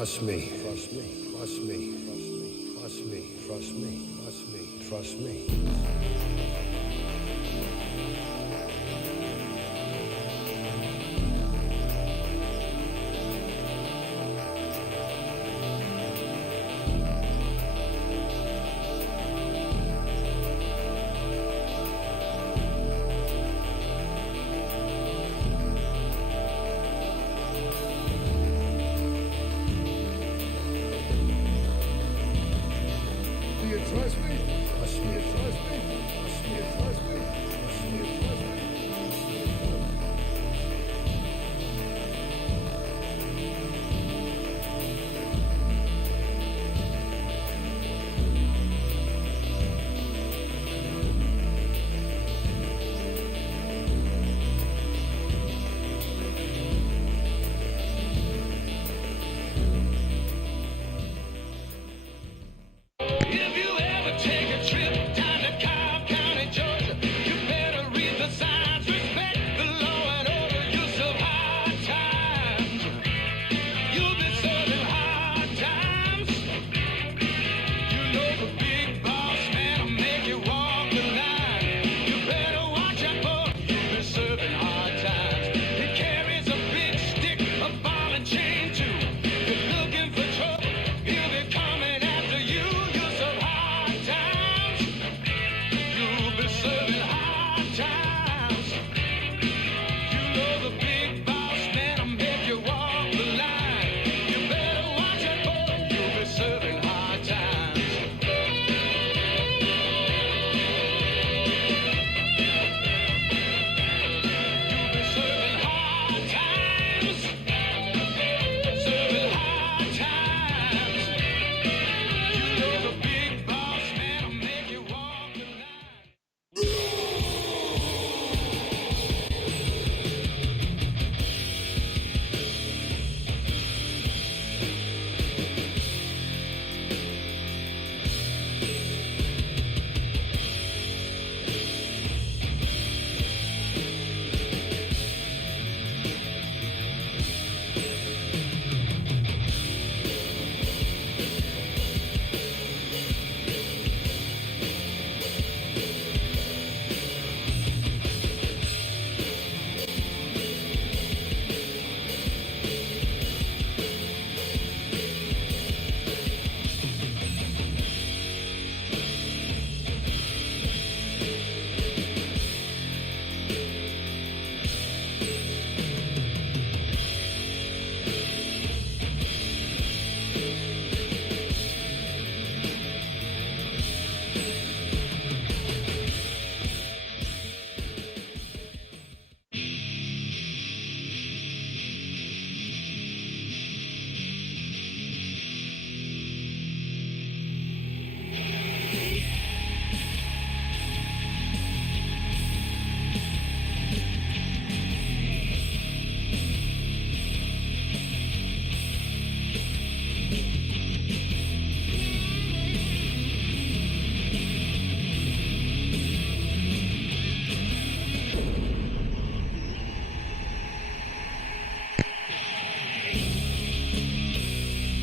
Trust me. Trust me. Trust me. Trust me. Trust me. Trust me. Trust me. Trust me. Trust me. Trust me. Trust me. Trust me. Trust me. Trust me. If you ever take a trip down to CAW County, Georgia, you better read the signs, respect the law and order, you serve hard times. You'll be serving hard times. You know the big boss man will make you walk the line. You better watch out, boy, you'll be serving hard times. He carries a big stick, a ball and chain too. You're looking for trouble, he'll be coming after you. You'll serve hard times. You'll be serving hard times. You know the big boss man will make you walk the line. You better watch it, boy, you'll be serving hard times. You'll be serving hard times. Serving hard times. You know the big boss man will make you walk the line.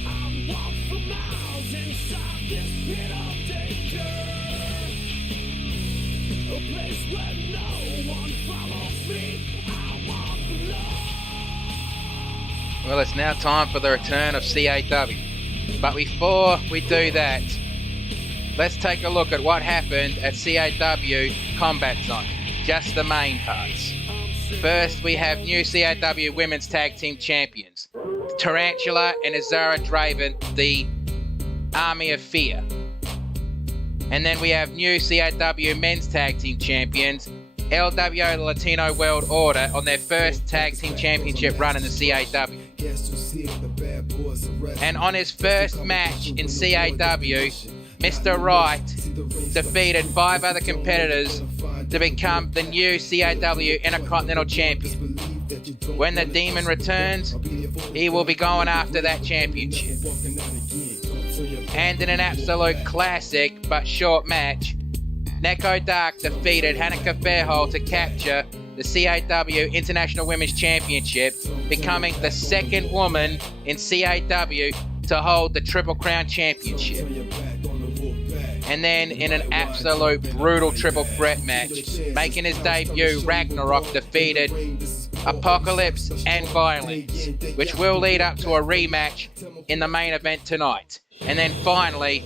I walk for miles inside this pit of danger, a place where no one follows me. I walk alone. Well, it's now time for the return of CAW. But before we do that, let's take a look at what happened at CAW Combat Zone. Just the main parts. First, we have new CAW Women's Tag Team Champions, Tarantula and Azara Draven, the Army of Fear. And then we have new CAW Men's Tag Team Champions, LWO Latino World Order, on their first Tag Team Championship run in the CAW. And on his first match in CAW, Mr. Wright defeated 5 other competitors to become the new CAW Intercontinental Champion. When the Demon returns, he will be going after that championship. And in an absolute classic but short match, Neko Dark defeated Hanukkah Fairhole to capture the CAW International Women's Championship, becoming the second woman in CAW to hold the Triple Crown Championship. And then in an absolute brutal triple threat match, making his debut, Ragnarok defeated Apocalypse and Violence, which will lead up to a rematch in the main event tonight. And then finally,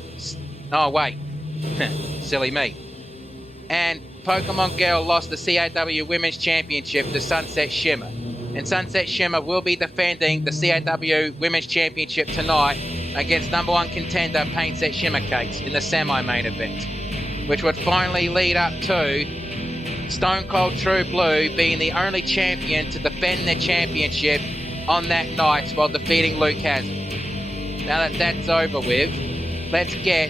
oh wait, silly me. And Pokemon Girl lost the CAW Women's Championship to Sunset Shimmer. And Sunset Shimmer will be defending the CAW Women's Championship tonight against number one contender Paint Set Shimmer Cakes in the semi-main event, which would finally lead up to Stone Cold True Blue being the only champion to defend their championship on that night while defeating Luke Hazard. Now that that's over with, let's get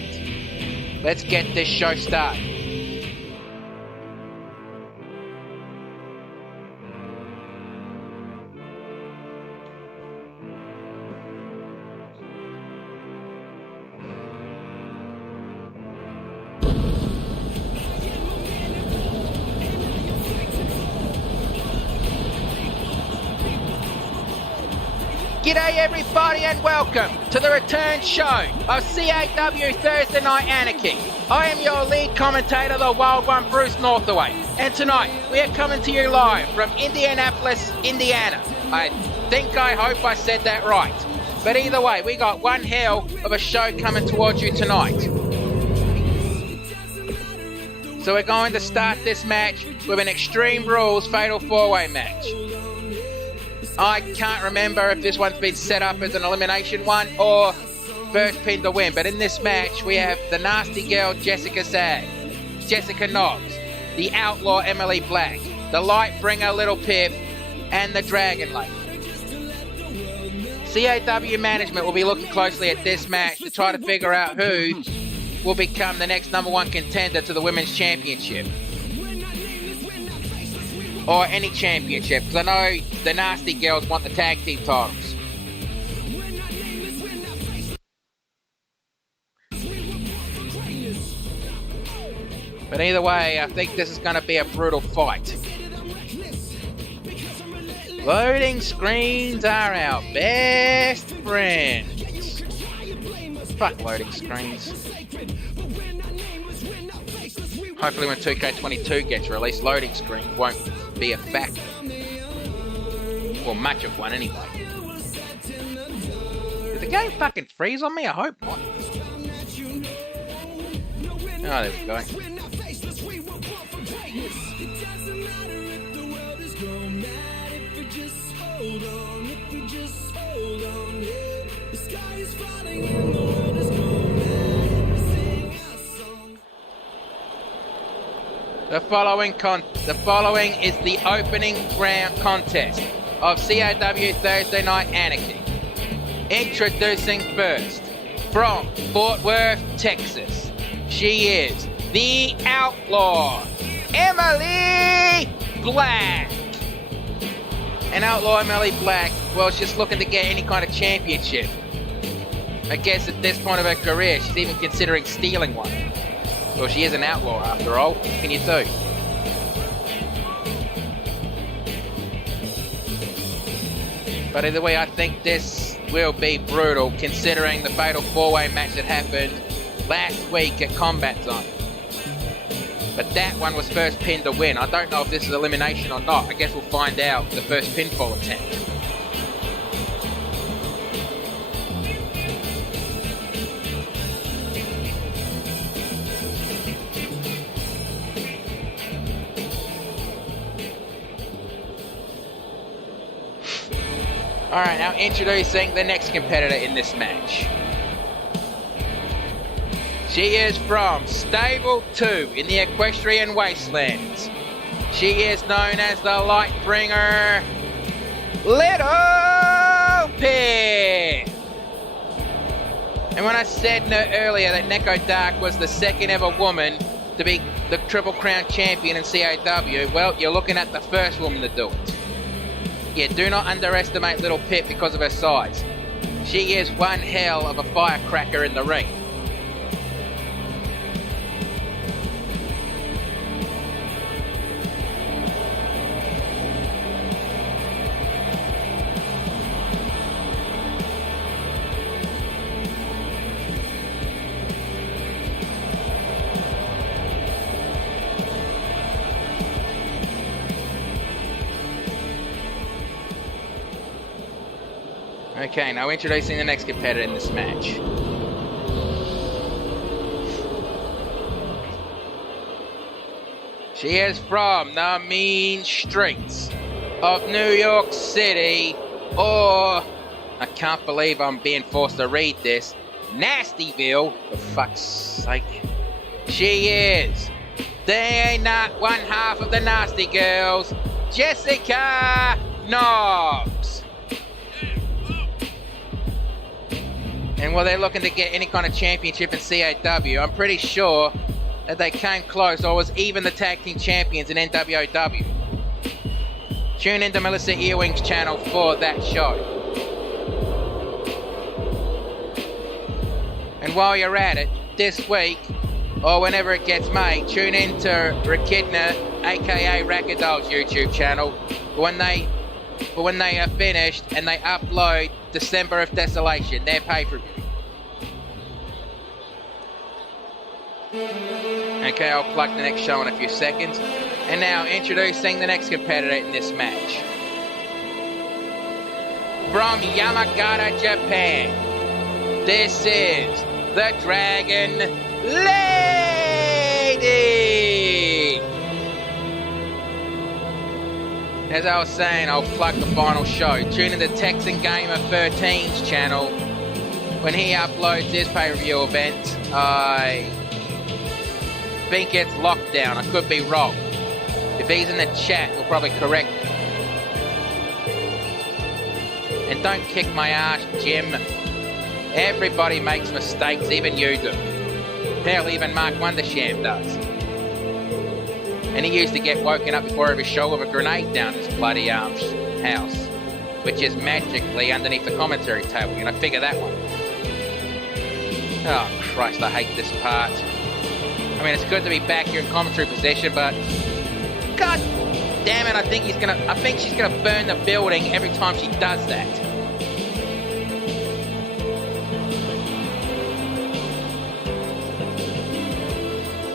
this show started. G'day everybody and welcome to the return show of CAW Thursday Night Anarchy. I am your lead commentator, the Wild One, Bruce Northaway, and tonight we are coming to you live from Indianapolis, Indiana. I hope I said that right. But either way, we got one hell of a show coming towards you tonight. So we're going to start this match with an Extreme Rules Fatal 4-Way match. I can't remember if this one's been set up as an elimination one or first pin to win, but in this match we have the Nasty Girl Jessica Zag, Jessica Knobs, the Outlaw Emily Black, the Lightbringer Little Pip, and the Dragon Lady. CAW management will be looking closely at this match to try to figure out who will become the next number one contender to the Women's Championship. Or any championship, because I know the Nasty Girls want the tag team titles. But either way, I think this is going to be a brutal fight. Loading screens are our best friends. Fuck loading screens. Hopefully when 2K22 gets released, loading screens won't be a factor. Or much of one anyway. Did the game fucking freeze on me? I hope not. Oh, there we go. The following is the opening round contest of CAW Thursday Night Anarchy. Introducing first, from Fort Worth, Texas, she is the Outlaw, Emily Black. And Outlaw Emily Black, well, she's just looking to get any kind of championship. I guess at this point of her career, she's even considering stealing one. Well, she is an outlaw after all. What can you do? But either way, I think this will be brutal considering the fatal 4-way match that happened last week at Combat Zone. But that one was first pin to win. I don't know if this is elimination or not. I guess we'll find out the first pinfall attempt. Alright, now introducing the next competitor in this match. She is from Stable 2 in the Equestrian Wastelands. She is known as the Lightbringer Little Pig. And when I said earlier that Neko Dark was the second ever woman to be the Triple Crown champion in CAW, well, you're looking at the first woman to do it. Yeah, do not underestimate Little Pip because of her size. She is one hell of a firecracker in the ring. Okay, now introducing the next competitor in this match. She is from the mean streets of New York City, or, I can't believe I'm being forced to read this, Nastyville, for fuck's sake. She is the one half of the Nasty Girls, Jessica Knobs. And while they're looking to get any kind of championship in CAW, I'm pretty sure that they came close or was even the tag team champions in NWOW. Tune into Melissa Earwing's channel for that show. And while you're at it, this week, or whenever it gets made, tune into Rakidna, aka Rackadoll's YouTube channel, when they are finished and they upload December of Desolation, their pay-per-view. Okay, I'll plug the next show in a few seconds. And now, introducing the next competitor in this match. From Yamagata, Japan, this is the Dragon Lady! As I was saying, I'll plug the final show. Tune in to Texan Gamer 13's channel when he uploads his pay-per-view event. I think it's Lockdown. I could be wrong. If he's in the chat, he'll probably correct me. And don't kick my ass, Jim. Everybody makes mistakes, even you do. Hell, even Mark Wondersham does. And he used to get woken up before every show with a grenade down his bloody house, which is magically underneath the commentary table. You know, figure that one. Oh Christ, I hate this part. I mean, it's good to be back here in commentary position, but God damn it, I think she's gonna burn the building every time she does that.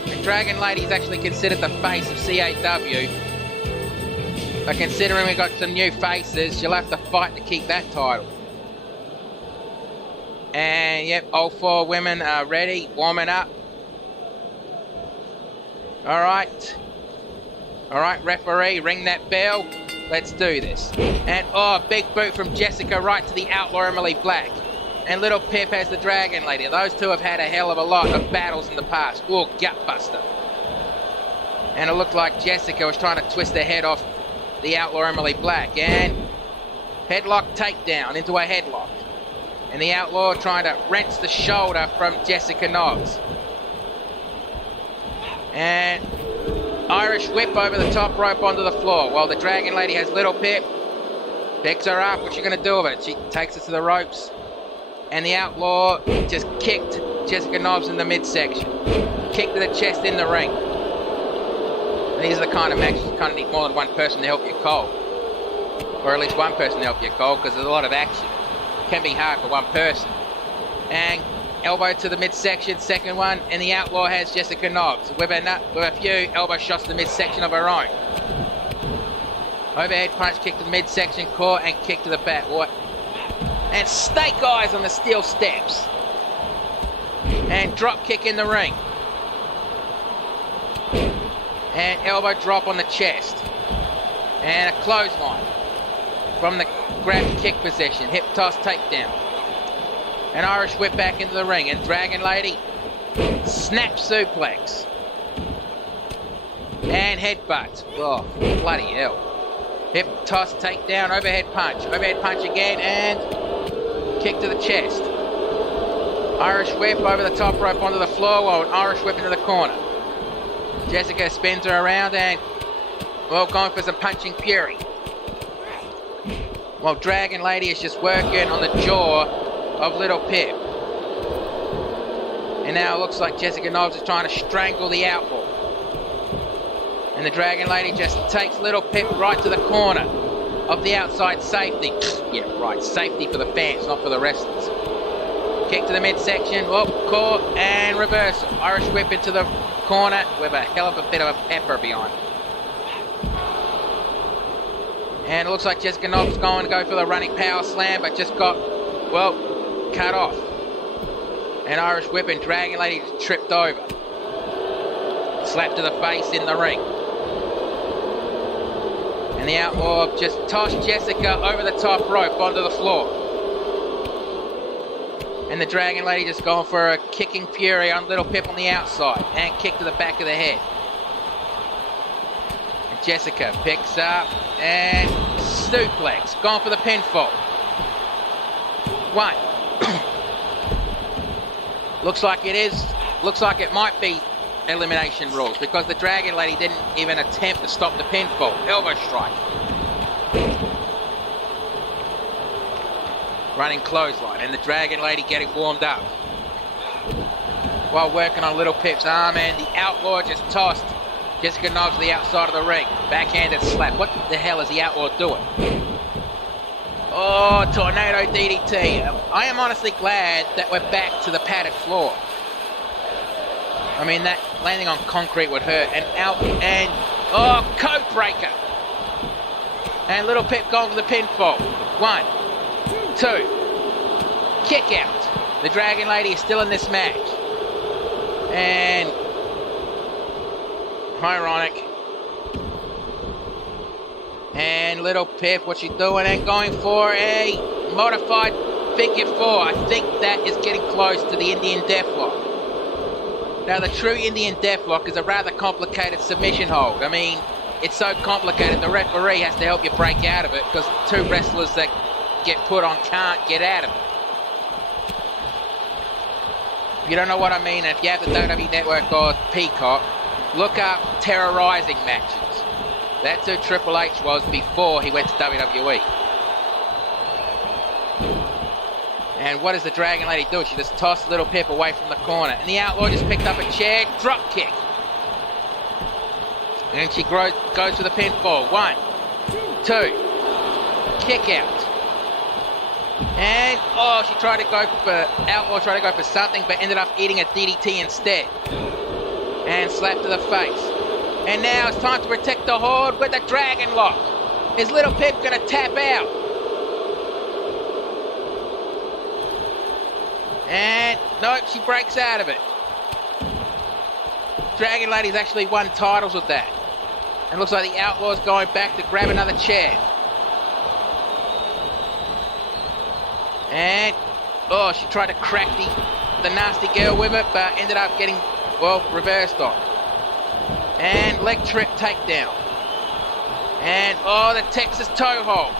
And Dragon Lady's actually considered the face of CAW. But considering we got some new faces, she'll have to fight to keep that title. And yep, all four women are ready, warming up. Alright, referee, ring that bell. Let's do this. And oh, big boot from Jessica right to the Outlaw Emily Black. And Little Pip has the Dragon Lady. Those two have had a hell of a lot of battles in the past. Oh, gutbuster. And it looked like Jessica was trying to twist her head off the Outlaw Emily Black. And headlock takedown into a headlock. And the Outlaw trying to wrench the shoulder from Jessica Knobs. And Irish whip over the top rope onto the floor while the Dragon Lady has Little Pip. Picks her up. What's she going to do with it? She takes her to the ropes. And the Outlaw just kicked Jessica Knobs in the midsection. Kick to the chest in the ring. And these are the kind of matches you kind of need more than one person to help you cold. Or at least one person to help you cold, because there's a lot of action. It can be hard for one person. And elbow to the midsection, second one, and the Outlaw has Jessica Knobs with a few elbow shots to the midsection of her own. Overhead punch, kick to the midsection, core, and kick to the back. What? And snake eyes on the steel steps. And drop kick in the ring. And elbow drop on the chest. And a clothesline from the grab kick position. Hip toss takedown. An Irish whip back into the ring. And Dragon Lady, snap suplex. And headbutt. Oh, bloody hell. Hip toss takedown, overhead punch. Overhead punch again, and kick to the chest. Irish whip over the top rope onto the floor while an Irish whip into the corner. Jessica spins her around and, well, going for some punching fury. While Dragon Lady is just working on the jaw of Little Pip. And now it looks like Jessica Knobs is trying to strangle the Outlaw. And the Dragon Lady just takes Little Pip right to the corner of the outside safety. Yeah, right, safety for the fans, not for the wrestlers. Kick to the midsection, core, and reversal. Irish whip into the corner with a hell of a bit of a pepper behind it. And it looks like Jessica Knobs is going to go for the running power slam, but just got well, cut off. An Irish whip and Dragon Lady tripped over. Slap to the face in the ring. And the Outlaw just tossed Jessica over the top rope onto the floor. And the Dragon Lady just going for a kicking fury on Little Pip on the outside. And kick to the back of the head. And Jessica picks up and suplex. Going for the pinfall. 1. Looks like it might be elimination rules because the Dragon Lady didn't even attempt to stop the pinfall. Elbow strike. Running clothesline, and the Dragon Lady getting warmed up while working on Little Pip's arm, and the Outlaw just tossed Jessica Knobs to the outside of the ring. Backhanded slap. What the hell is the Outlaw doing? Oh, tornado DDT. I am honestly glad that we're back to the padded floor. I mean, that landing on concrete would hurt. And code breaker. And Little Pip going for the pinfall. 1, 2, kick out. The Dragon Lady is still in this match. And ironic. And Little Pip, what's she doing? And going for a modified figure 4. I think that is getting close to the Indian Deathlock. Now, the true Indian Deathlock is a rather complicated submission hold. I mean, it's so complicated, the referee has to help you break out of it because two wrestlers that get put on can't get out of it. If you don't know what I mean, if you have the WWE Network or Peacock, look up terrorizing matches. That's who Triple H was before he went to WWE. And what does the Dragon Lady do? She just tossed Little Pip away from the corner. And the Outlaw just picked up a chair, drop kick. And she goes for the pinfall. 1, 2, kick out. And, Outlaw tried to go for something, but ended up eating a DDT instead. And slap to the face. And now it's time to protect the Horde with the Dragon Lock. Is Little Pip going to tap out? And, nope, she breaks out of it. Dragon Lady's actually won titles with that. And looks like the Outlaw's going back to grab another chair. And, she tried to crack the nasty girl with it, but ended up getting, reversed on. And leg trip takedown. And, the Texas toe hold.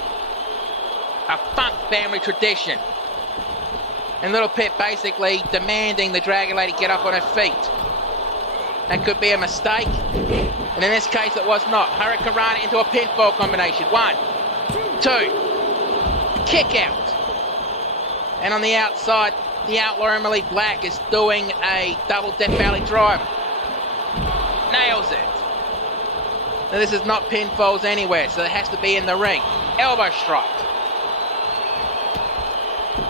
A Funk family tradition. And Little Pip basically demanding the Dragon Lady get up on her feet. That could be a mistake. And in this case, it was not. Hurricane Rana into a pinfall combination. 1, 2, kick out. And on the outside, the Outlaw Emily Black is doing a double Death Valley driver. Nails it. Now this is not pinfalls anywhere, so it has to be in the ring. Elbow strike.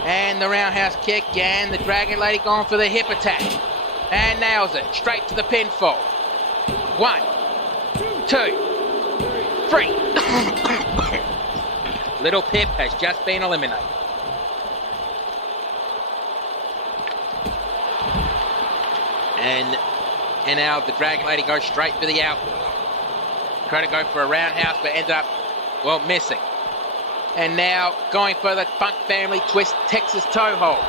And the roundhouse kick, and the Dragon Lady going for the hip attack. And nails it. Straight to the pinfall. 1, 2, 3. Little Pip has just been eliminated. And now the Dragon Lady goes straight for the Outlaw. Tried to go for a roundhouse, but ended up, missing. And now going for the Funk family twist Texas toe hold.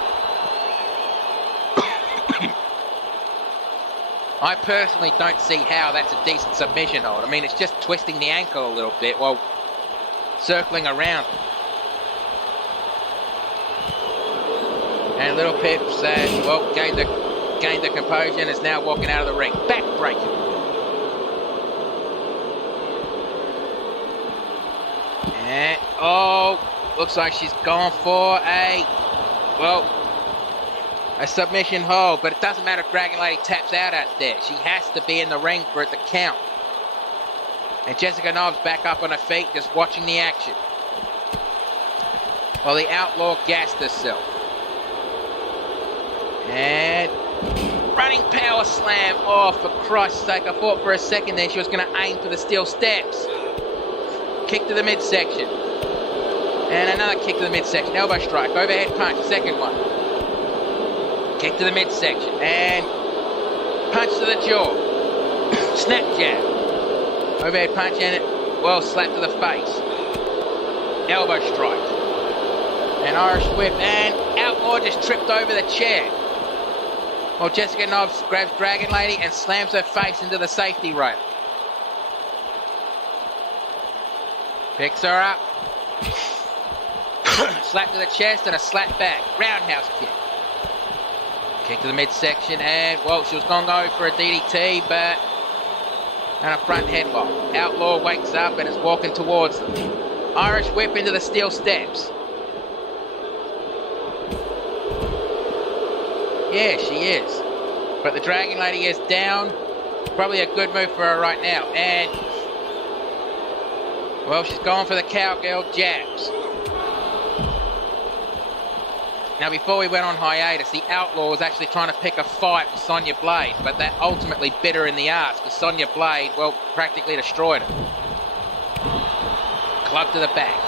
I personally don't see how that's a decent submission hold. I mean, it's just twisting the ankle a little bit while circling around. And Little Pip says, gained the composure and is now walking out of the ring. Backbreaker. And, looks like she's gone for a submission hold, but it doesn't matter if Dragon Lady taps out there. She has to be in the ring for it to count. And Jessica Knobs back up on her feet, just watching the action. While the Outlaw gassed herself. And running power slam. Oh, for Christ's sake, I thought for a second there she was going to aim for the steel steps. Kick to the midsection. And another kick to the midsection. Elbow strike. Overhead punch. Second one. Kick to the midsection. And punch to the jaw. Snap jab. Overhead punch and well slap to the face. Elbow strike. An Irish whip. And Outlaw just tripped over the chair. Well, Jessica Nobbs grabs Dragon Lady and slams her face into the safety rail. Picks her up. Slap to the chest and a slap back. Roundhouse kick. Kick to the midsection and, well, she was going to go for a DDT, but... And a front headlock. Outlaw wakes up and is walking towards them. Irish whip into the steel steps. Yeah, she is. But the Dragon Lady is down. Probably a good move for her right now. And, well, she's going for the cowgirl jabs. Now, before we went on hiatus, the Outlaw was actually trying to pick a fight with Sonya Blade, but that ultimately bit her in the ass because Sonya Blade, well, practically destroyed her. Club to the back.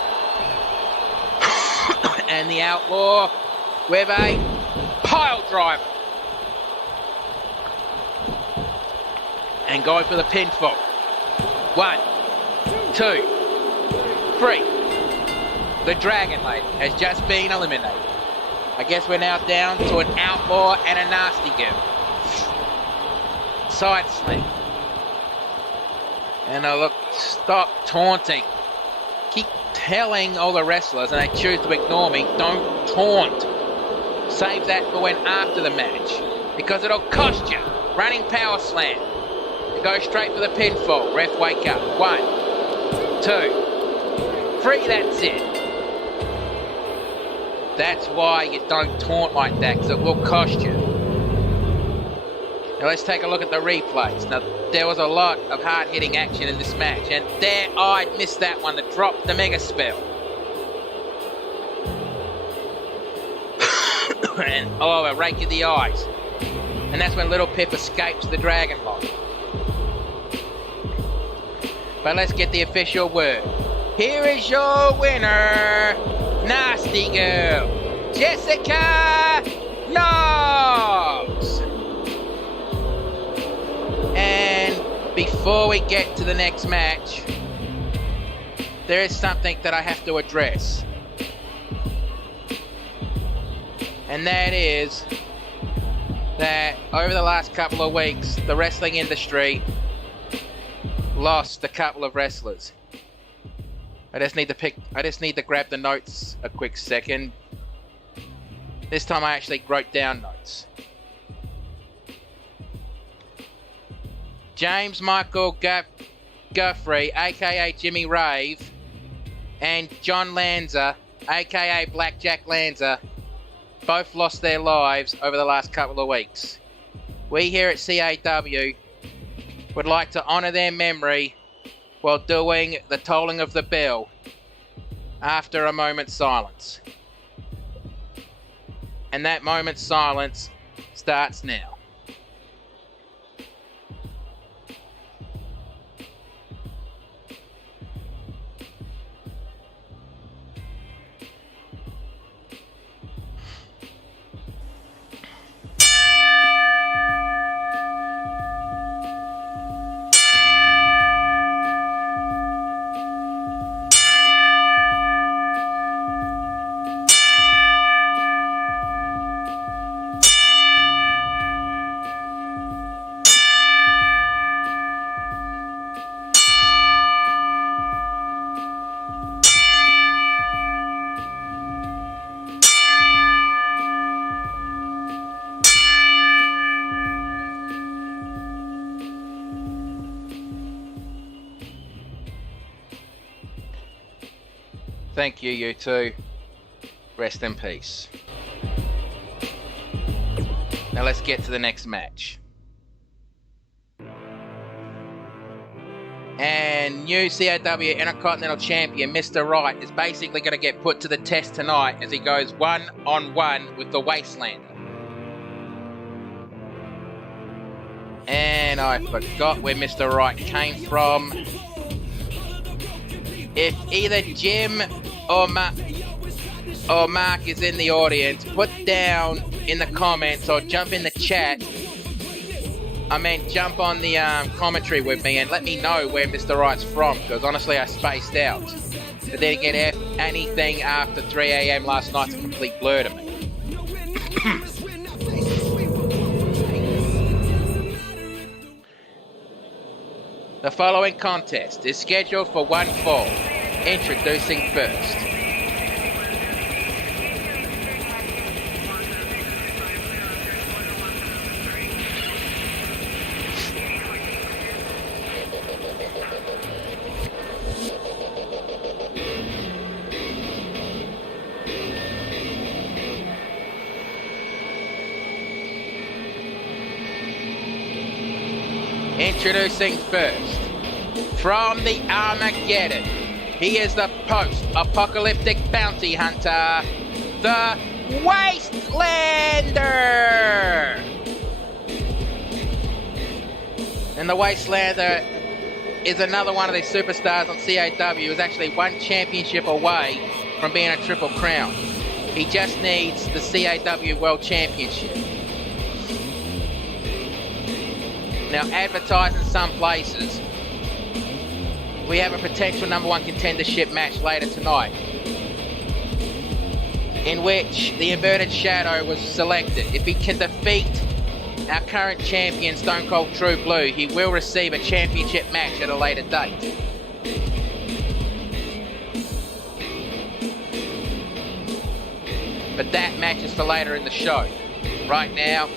And the Outlaw with a pile driver. And going for the pinfall. 1, 2, 3. The Dragon Lady has just been eliminated. I guess we're now down to an Outlaw and a Nasty Girl. Side slam. And look, stop taunting. Keep telling all the wrestlers, and they choose to ignore me, don't taunt. Save that for when after the match, because it'll cost you. Running power slam. You go straight for the pinfall. Ref, wake up. 1, 2, 3, that's it. That's why you don't taunt like that, because it will cost you. Now let's take a look at the replays. Now, there was a lot of hard-hitting action in this match, and there I missed that one, the drop, the mega spell. And, oh, a rake of the eyes. And that's when Little Pip escapes the Dragon Lock. But let's get the official word. Here is your winner, Nasty Girl, Jessica Nobbs. And before we get to the next match, there is something that I have to address. And that is that over the last couple of weeks, the wrestling industry lost a couple of wrestlers. I just need to grab the notes a quick second. This time I actually wrote down notes. James Michael Guthrie, aka Jimmy Rave, and John Lanza, aka Blackjack Lanza, both lost their lives over the last couple of weeks. We here at CAW would like to honour their memory while doing the tolling of the bell after a moment's silence. And that moment's silence starts now. Thank you, you two. Rest in peace. Now let's get to the next match. And new CAW Intercontinental Champion, Mr. Wright, is basically going to get put to the test tonight as he goes one-on-one with the Wastelander. And I forgot where Mr. Wright came from. If either Jim or Mark is in the audience, put down in the comments or jump in the chat. I mean, jump on the commentary with me and let me know where Mr. Wright's from, because honestly I spaced out. But then again, anything after 3 a.m. last night's a complete blur to me. The following contest is scheduled for one fall. Introducing first. Introducing first, from the Armageddon, he is the post-apocalyptic bounty hunter, the Wastelander! And the Wastelander is another one of these superstars on CAW who is actually one championship away from being a Triple Crown. He just needs the CAW World Championship. Now, advertising some places, we have a potential number one contendership match later tonight, in which the Inverted Shadow was selected. If he can defeat our current champion, Stone Cold True Blue, he will receive a championship match at a later date. But that match is for later in the show. Right now,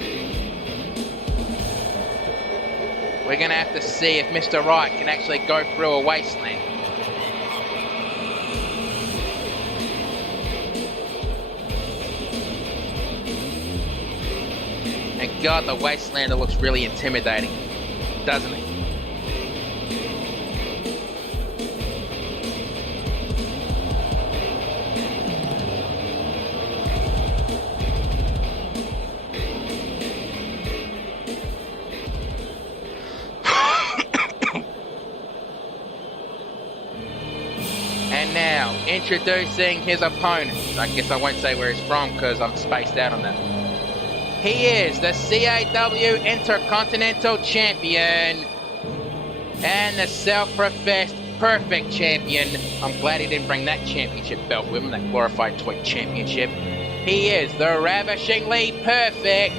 we're going to have to see if Mr. Wright can actually go through a wasteland. And God, the Wastelander looks really intimidating, doesn't he? And now, introducing his opponent. I guess I won't say where he's from because I'm spaced out on that. He is the CAW Intercontinental Champion and the self-professed perfect champion. I'm glad he didn't bring that championship belt with him, that glorified toy championship. He is the ravishingly perfect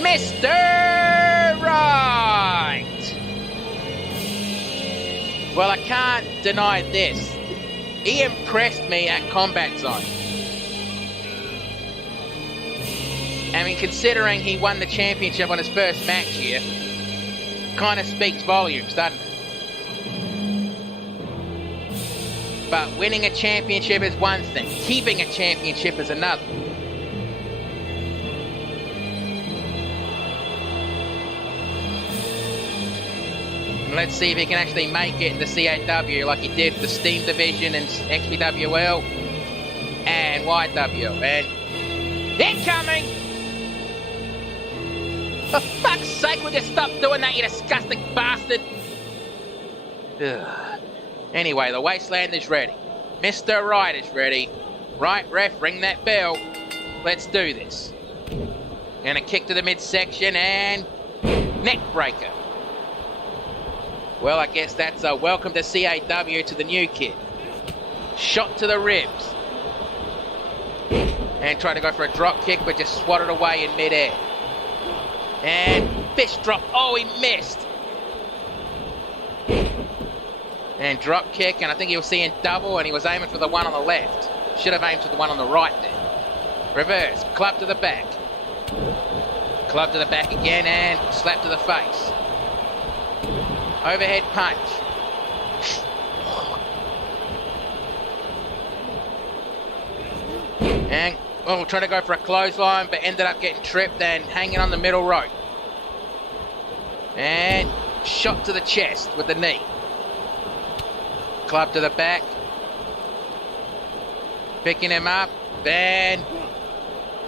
Mr. Right. Well, I can't deny this. He impressed me at Combat Zone. I mean, considering he won the championship on his first match here, kind of speaks volumes, doesn't it? But winning a championship is one thing, keeping a championship is another. And let's see if he can actually make it in the CAW like he did the Steam Division and XPWL and YW. And incoming! For fuck's sake, would you stop doing that, you disgusting bastard? Ugh. Anyway, the Wasteland is ready. Mr. Right is ready. Right, ref, ring that bell. Let's do this. Gonna kick to the midsection and neck breaker. Well, I guess that's a welcome to CAW to the new kid. Shot to the ribs. And tried to go for a drop kick, but just swatted away in midair. And fist drop. Oh, he missed. And drop kick, and I think he was seeing double, and he was aiming for the one on the left. Should have aimed for the one on the right there. Reverse, club to the back. Club to the back again, and slap to the face. Overhead punch. And, well, trying to go for a clothesline, but ended up getting tripped and hanging on the middle rope. And shot to the chest with the knee. Club to the back. Picking him up. And,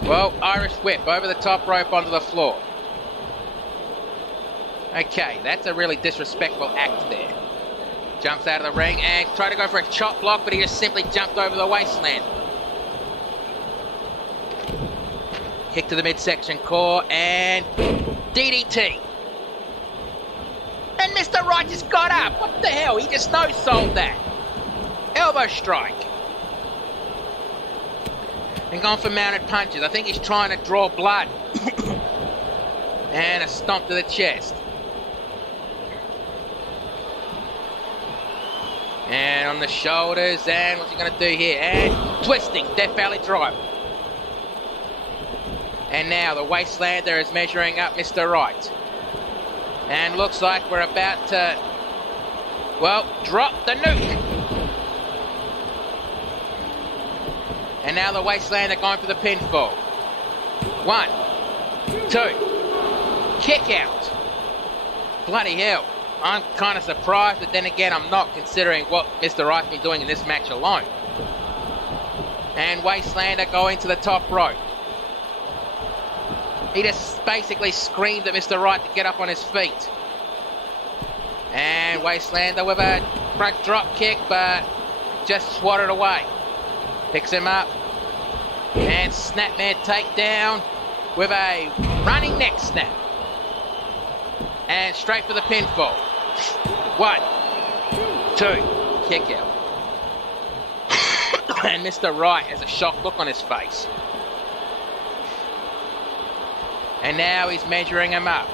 well, Irish whip over the top rope onto the floor. Okay, that's a really disrespectful act there. Jumps out of the ring and tried to go for a chop block, but he just simply jumped over the wasteland. Kick to the midsection core and DDT. And Mr. Right just got up. What the hell? He just no-sold that. Elbow strike. And going for mounted punches. I think he's trying to draw blood. And a stomp to the chest. And on the shoulders. And what's he going to do here? And twisting. Death Valley Driver. And now the Wastelander is measuring up Mr. Right. And looks like we're about to, well, drop the nuke. And now the Wastelander going for the pinfall. 1, 2, kick out. Bloody hell. I'm kind of surprised, but then again, I'm not, considering what Mr. Right's been doing in this match alone. And Wastelander going to the top rope. He just basically screamed at Mr. Right to get up on his feet. And Wastelander with a front drop kick, but just swatted away. Picks him up. And Snapmare takedown with a running neck snap. And straight for the pinfall. 1, 2, kick out. And Mr. Right has a shocked look on his face. And now he's measuring him up.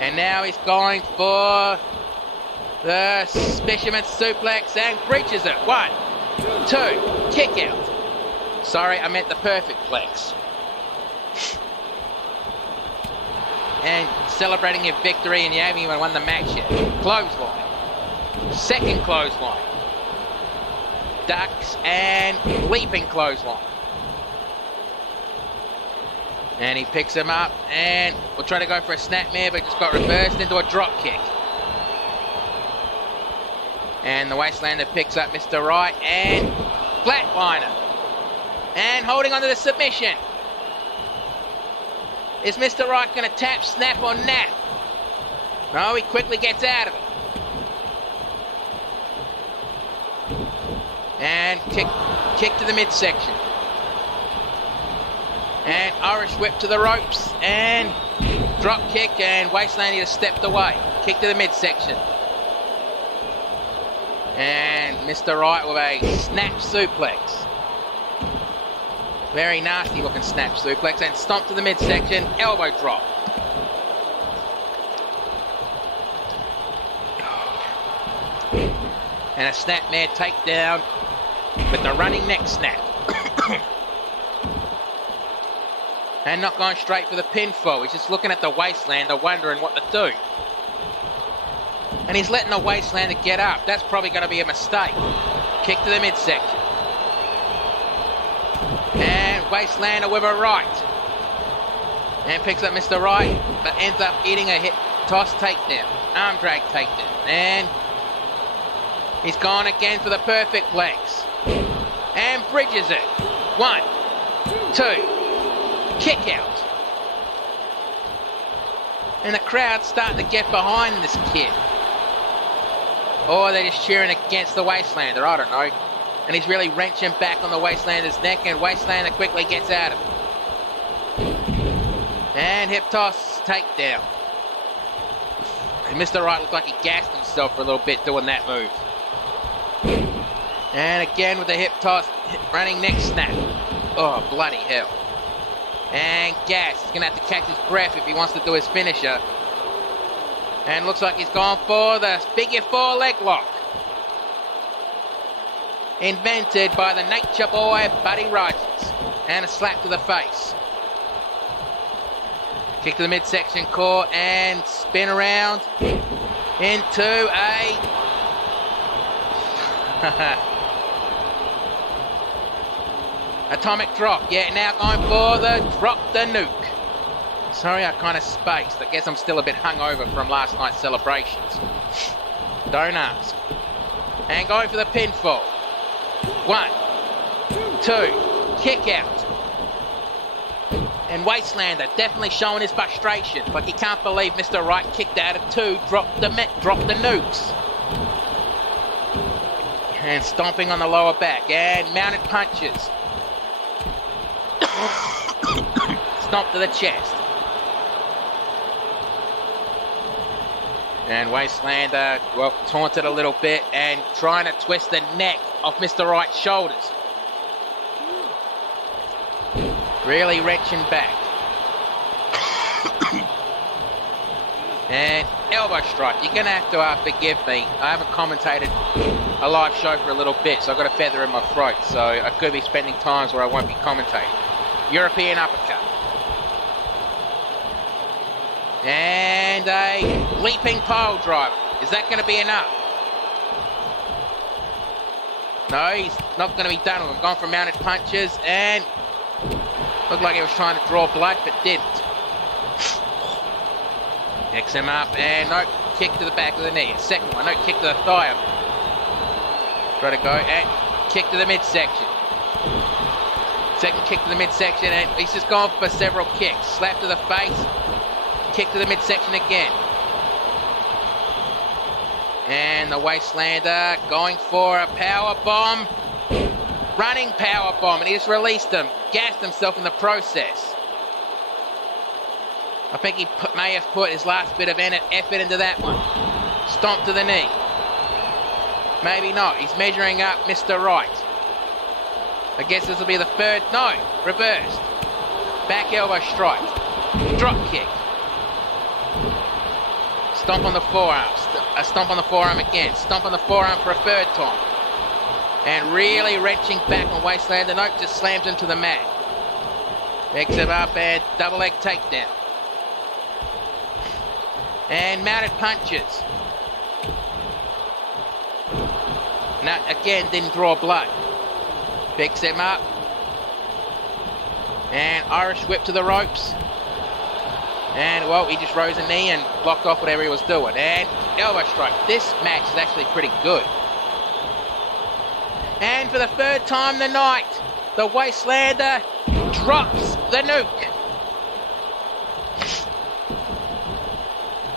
And now he's going for the Fisherman Suplex and breaches it. 1, 2, kick out. Sorry, I meant the Perfect Plex. And celebrating your victory, and you haven't even won the match yet. Clothesline. Second clothesline. Ducks and leaping clothesline. And he picks him up and will try to go for a snapmare, but just got reversed into a drop kick. And the Wastelander picks up Mr. Right and flatliner. And holding on to the submission. Is Mr. Right going to tap, snap, or nap? No, he quickly gets out of it. And kick to the midsection. And Irish whip to the ropes, and drop kick, and Wastelander just stepped away. Kick to the midsection. And Mr. Right with a snap suplex. Very nasty looking snap suplex, and stomp to the midsection, elbow drop. And a snapmare takedown with the running neck snap. And not going straight for the pinfall. He's just looking at the Wastelander, wondering what to do. And he's letting the Wastelander get up. That's probably going to be a mistake. Kick to the midsection. And Wastelander with a right. And picks up Mr. Right, but ends up eating a hip toss takedown. Arm drag takedown. And he's gone again for the perfect legs. And bridges it. 1, 2. Kick out. And the crowd's starting to get behind this kid. Or they're just cheering against the Wastelander, I don't know. And he's really wrenching back on the Wastelander's neck, and Wastelander quickly gets out of it. And hip toss, takedown. And Mr. Right looked like he gassed himself for a little bit doing that move. And again with the hip toss, running neck snap. Oh, bloody hell. And gas. He's going to have to catch his breath if he wants to do his finisher. And looks like he's gone for the figure 4 leg lock. Invented by the nature boy, Buddy Rogers. And a slap to the face. Kick to the midsection core and spin around into a... atomic drop. Yeah, now going for the drop the nuke. Sorry, I kind of spaced. I guess I'm still a bit hungover from last night's celebrations. Don't ask. And going for the pinfall. 1, 2, kick out. And Wastelander definitely showing his frustration. Like he can't believe Mr. Right kicked out of 2, dropped the nukes. And stomping on the lower back. And mounted punches. Stomp to the chest. And Wastelander, well, taunted a little bit and trying to twist the neck off Mr. Wright's shoulders. Really wrenching back. And elbow strike. You're going to have to forgive me. I haven't commentated a live show for a little bit, so I've got a feather in my throat. So I could be spending times where I won't be commentating. European uppercut. And a leaping pile driver. Is that going to be enough? No, he's not going to be done with him. Gone for mounted punches and looked like he was trying to draw blood, but didn't. Picks him up and no, kick to the back of the knee. Second one, no, kick to the thigh. Try to go and kick to the midsection. Second kick to the midsection and he's just gone for several kicks. Slap to the face. Kick to the midsection again. And the Wastelander going for a power bomb. Running power bomb, and he just released him. Gassed himself in the process. I think he may have put his last bit of effort into that one. Stomp to the knee. Maybe not. He's measuring up Mr. Right. I guess this will be the third. No, reversed. Back elbow strike. Drop kick. Stomp on the forearm. A stomp on the forearm again. Stomp on the forearm for a third time. And really wrenching back on Wastelander. Nope, just slams him to the mat. Picks him up and double leg takedown. And mounted punches. Now, again, didn't draw blood. Picks him up. And Irish whip to the ropes. And, well, he just rose a knee and blocked off whatever he was doing. And elbow strike. This match is actually pretty good. And for the third time tonight, the Wastelander drops the nuke.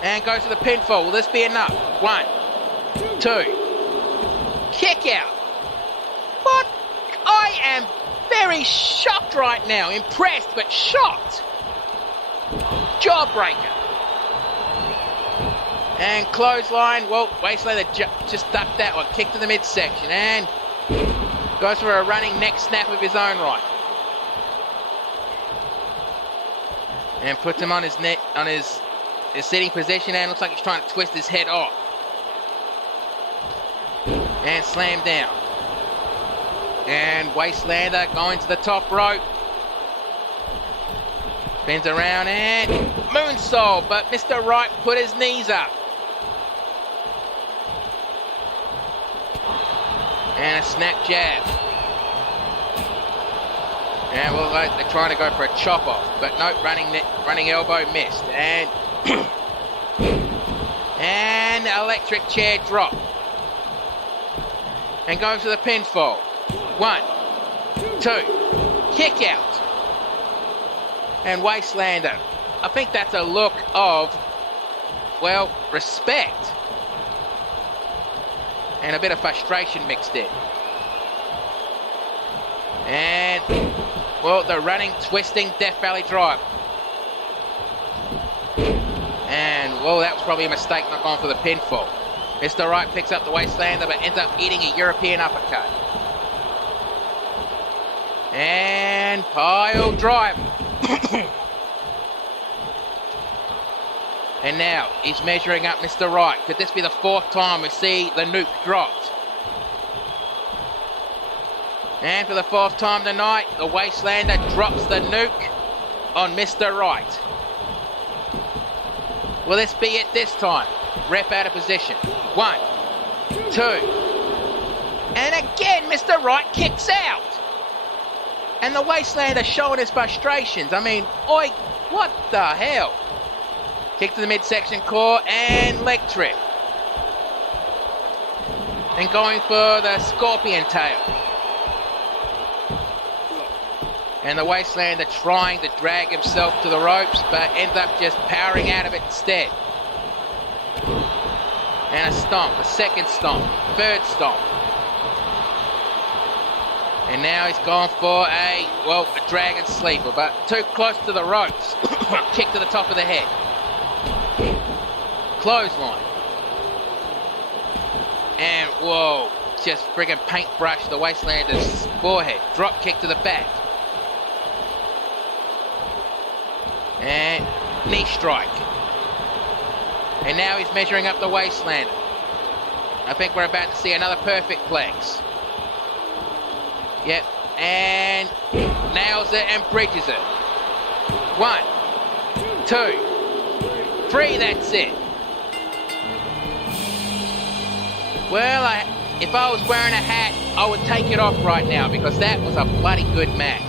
And goes to the pinfall. Will this be enough? 1, 2. Kick out. What? I am very shocked right now. Impressed, but shocked. Jawbreaker. And clothesline. Well, Wastelander just ducked that one. Kick to the midsection. And goes for a running neck snap of his own right. And puts him on his neck, on his sitting position, and looks like he's trying to twist his head off. And slam down. And Wastelander going to the top rope. Spins around and moonsault, but Mr. Right put his knees up. And a snap jab. And well, they're trying to go for a chop off, but nope, running elbow missed. And and electric chair drop. And goes to the pinfall. 1, 2, kick out. And Wastelander, I think that's a look of, well, respect. And a bit of frustration mixed in. And, well, the running, twisting Death Valley drive. And, well, that was probably a mistake not going for the pinfall. Mr. Right picks up the Wastelander, but ends up eating a European uppercut. And pile drive. And now he's measuring up Mr. Right. Could this be the fourth time we see the nuke dropped? And for the fourth time tonight, the Wastelander drops the nuke on Mr. Right. Will this be it this time? Rep out of position. 1, 2. And again, Mr. Right kicks out. And the Wastelander showing his frustrations. I mean, oi, what the hell? Kick to the midsection core and leg trip. And going for the scorpion tail. And the Wastelander trying to drag himself to the ropes, but ends up just powering out of it instead. And a stomp, a second stomp, third stomp. And now he's gone for a dragon sleeper, but too close to the ropes. Kick to the top of the head. Clothesline. And whoa, just friggin' paintbrush the Wastelander's forehead. Drop kick to the back. And knee strike. And now he's measuring up the Wastelander. I think we're about to see another perfect plex. Yep, and nails it and bridges it. 1, 2, 3, that's it. Well, if I was wearing a hat, I would take it off right now because that was a bloody good match.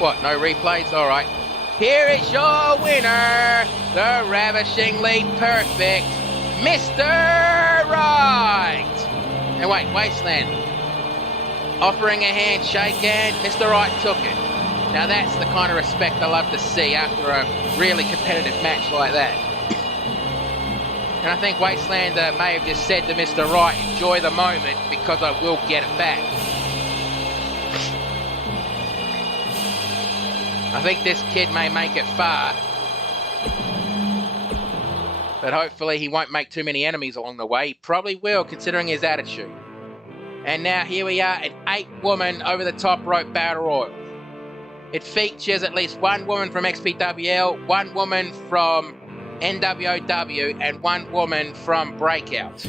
What, no replays? Alright. Here is your winner, the ravishingly perfect Mr. Right. And wait, Wastelander. Offering a handshake and Mr. Right took it. Now that's the kind of respect I love to see after a really competitive match like that. And I think Wastelander may have just said to Mr. Right, enjoy the moment because I will get it back. I think this kid may make it far. But hopefully he won't make too many enemies along the way. He probably will, considering his attitude. And now here we are, an 8-woman over-the-top rope battle royal. It features at least one woman from XPWL, one woman from NWOW, and one woman from Breakout.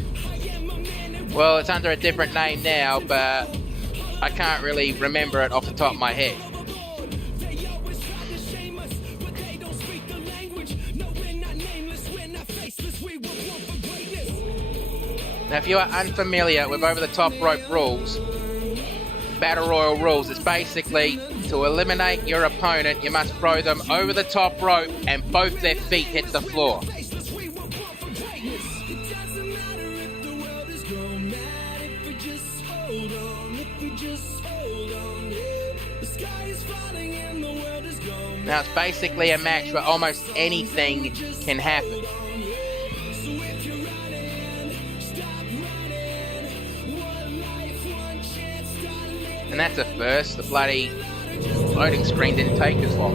Well, it's under a different name now, but I can't really remember it off the top of my head. Now, if you are unfamiliar with over-the-top rope rules, Battle Royal rules, it's basically to eliminate your opponent, you must throw them over the top rope and both their feet hit the floor. Now, it's basically a match where almost anything can happen. And that's a first. The bloody loading screen didn't take as long.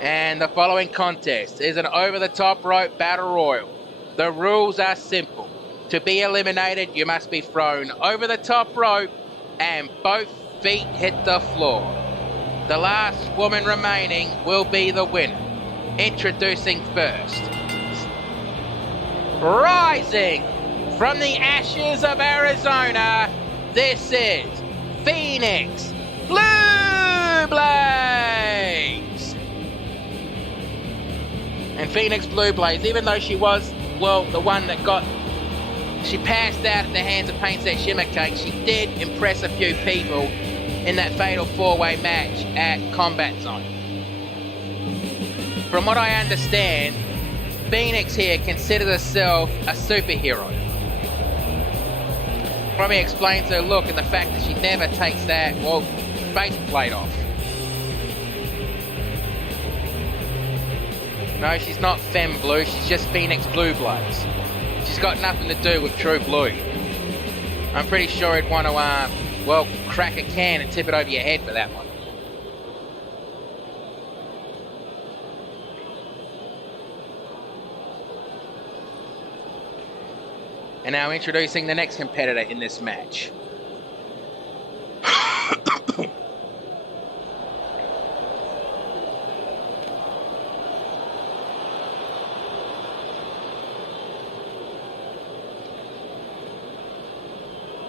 And the following contest is an over-the-top rope battle royal. The rules are simple. To be eliminated, you must be thrown over the top rope and both feet hit the floor. The last woman remaining will be the winner. Introducing first. Rising from the ashes of Arizona, this is Phoenix Blue Blaze. And Phoenix Blue Blaze, even though she was, the one that she passed out at the hands of Paint Set Shimmer Cake, she did impress a few people in that fatal 4-way match at Combat Zone. From what I understand, Phoenix here considers herself a superhero. Probably explains her look and the fact that she never takes that, faceplate off. No, she's not Femme Blue, she's just Phoenix Blue Blaze. She's got nothing to do with True Blue. I'm pretty sure he'd want to, crack a can and tip it over your head for that one. And now introducing the next competitor in this match.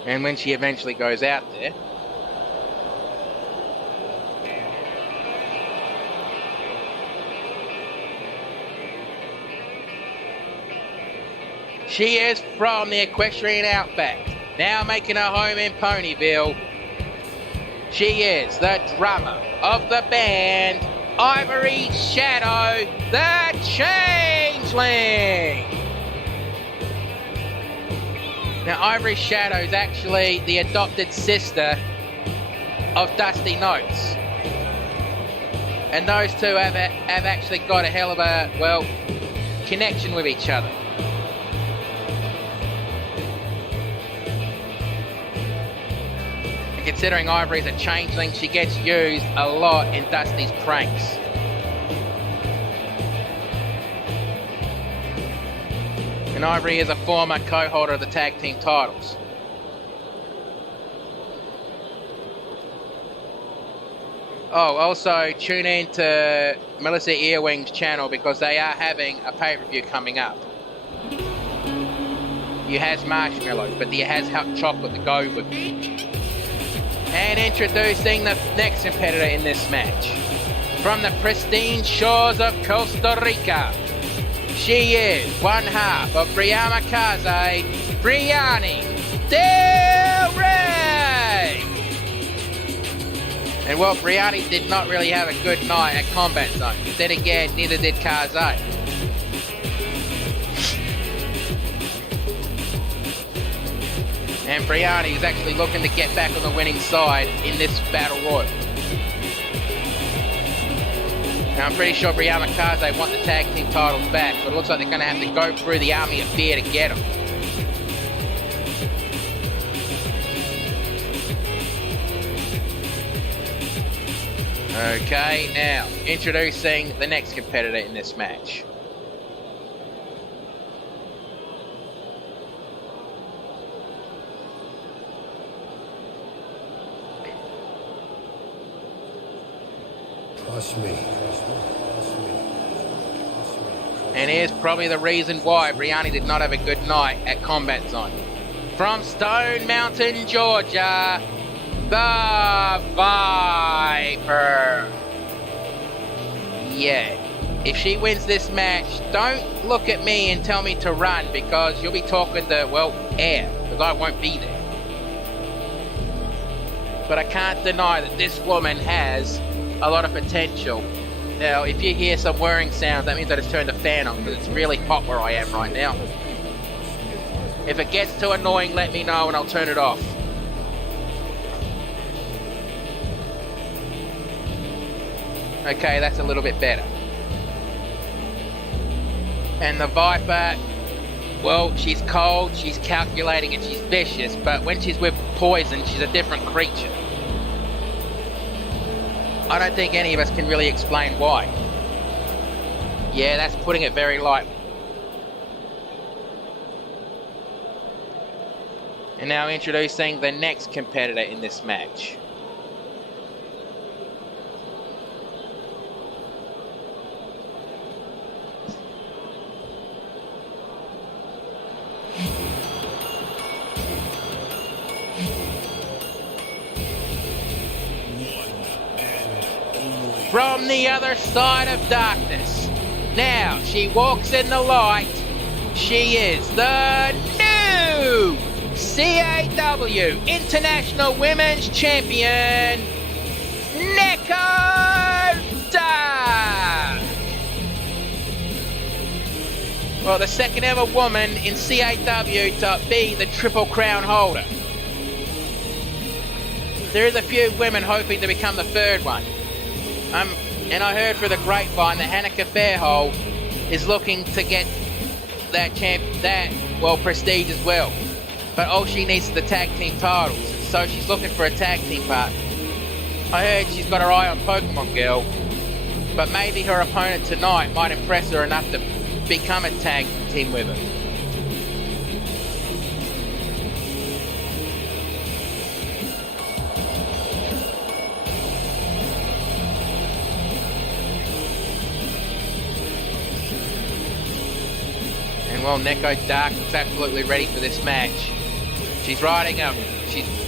And when she eventually goes out there, she is from the Equestrian Outback, now making her home in Ponyville. She is the drummer of the band Ivory Shadow, the Changeling. Now, Ivory Shadow is actually the adopted sister of Dusty Notes. And those two have actually got a hell of a, well, connection with each other. And considering Ivory's a changeling, she gets used a lot in Dusty's pranks. And Ivory is a former co-holder of the tag team titles. Oh, also tune in to Melissa Earwing's channel because they are having a pay-per-view coming up. You has marshmallows, but you has hot chocolate to go with it. And introducing the next competitor in this match. From the pristine shores of Costa Rica, she is one half of Brianna Kaze, Brianni Del Rey. And well, Brianni did not really have a good night at Combat Zone. Then again, neither did Kaze. And Brianni is actually looking to get back on the winning side in this battle royal. Now I'm pretty sure Brianna Kaze want the tag team titles back, but it looks like they're going to have to go through the army of fear to get them. Okay, now, introducing the next competitor in this match. Trust me. And here's probably the reason why Brianni did not have a good night at Combat Zone. From Stone Mountain, Georgia, the Viper. Yeah, if she wins this match, don't look at me and tell me to run because you'll be talking to, well, air, because I won't be there. But I can't deny that this woman has a lot of potential. Now, if you hear some whirring sounds, that means I just turned the fan on because it's really hot where I am right now. If it gets too annoying, let me know and I'll turn it off. Okay, that's a little bit better. And the Viper, well, she's cold, she's calculating, and she's vicious, but when she's with poison, she's a different creature. I don't think any of us can really explain why. Yeah, that's putting it very lightly. And now introducing the next competitor in this match. From the other side of darkness. Now she walks in the light. She is the new CAW International Women's Champion, Neko Dark. Well, the second ever woman in CAW to be the Triple Crown holder. There is a few women hoping to become the third one. And I heard through the grapevine that Hanneke Fairhold is looking to get that prestige as well. But all she needs is the tag team titles, so she's looking for a tag team partner. I heard she's got her eye on Pokemon Girl, but maybe her opponent tonight might impress her enough to become a tag team with her. And well, Neko Dark is absolutely ready for this match. She's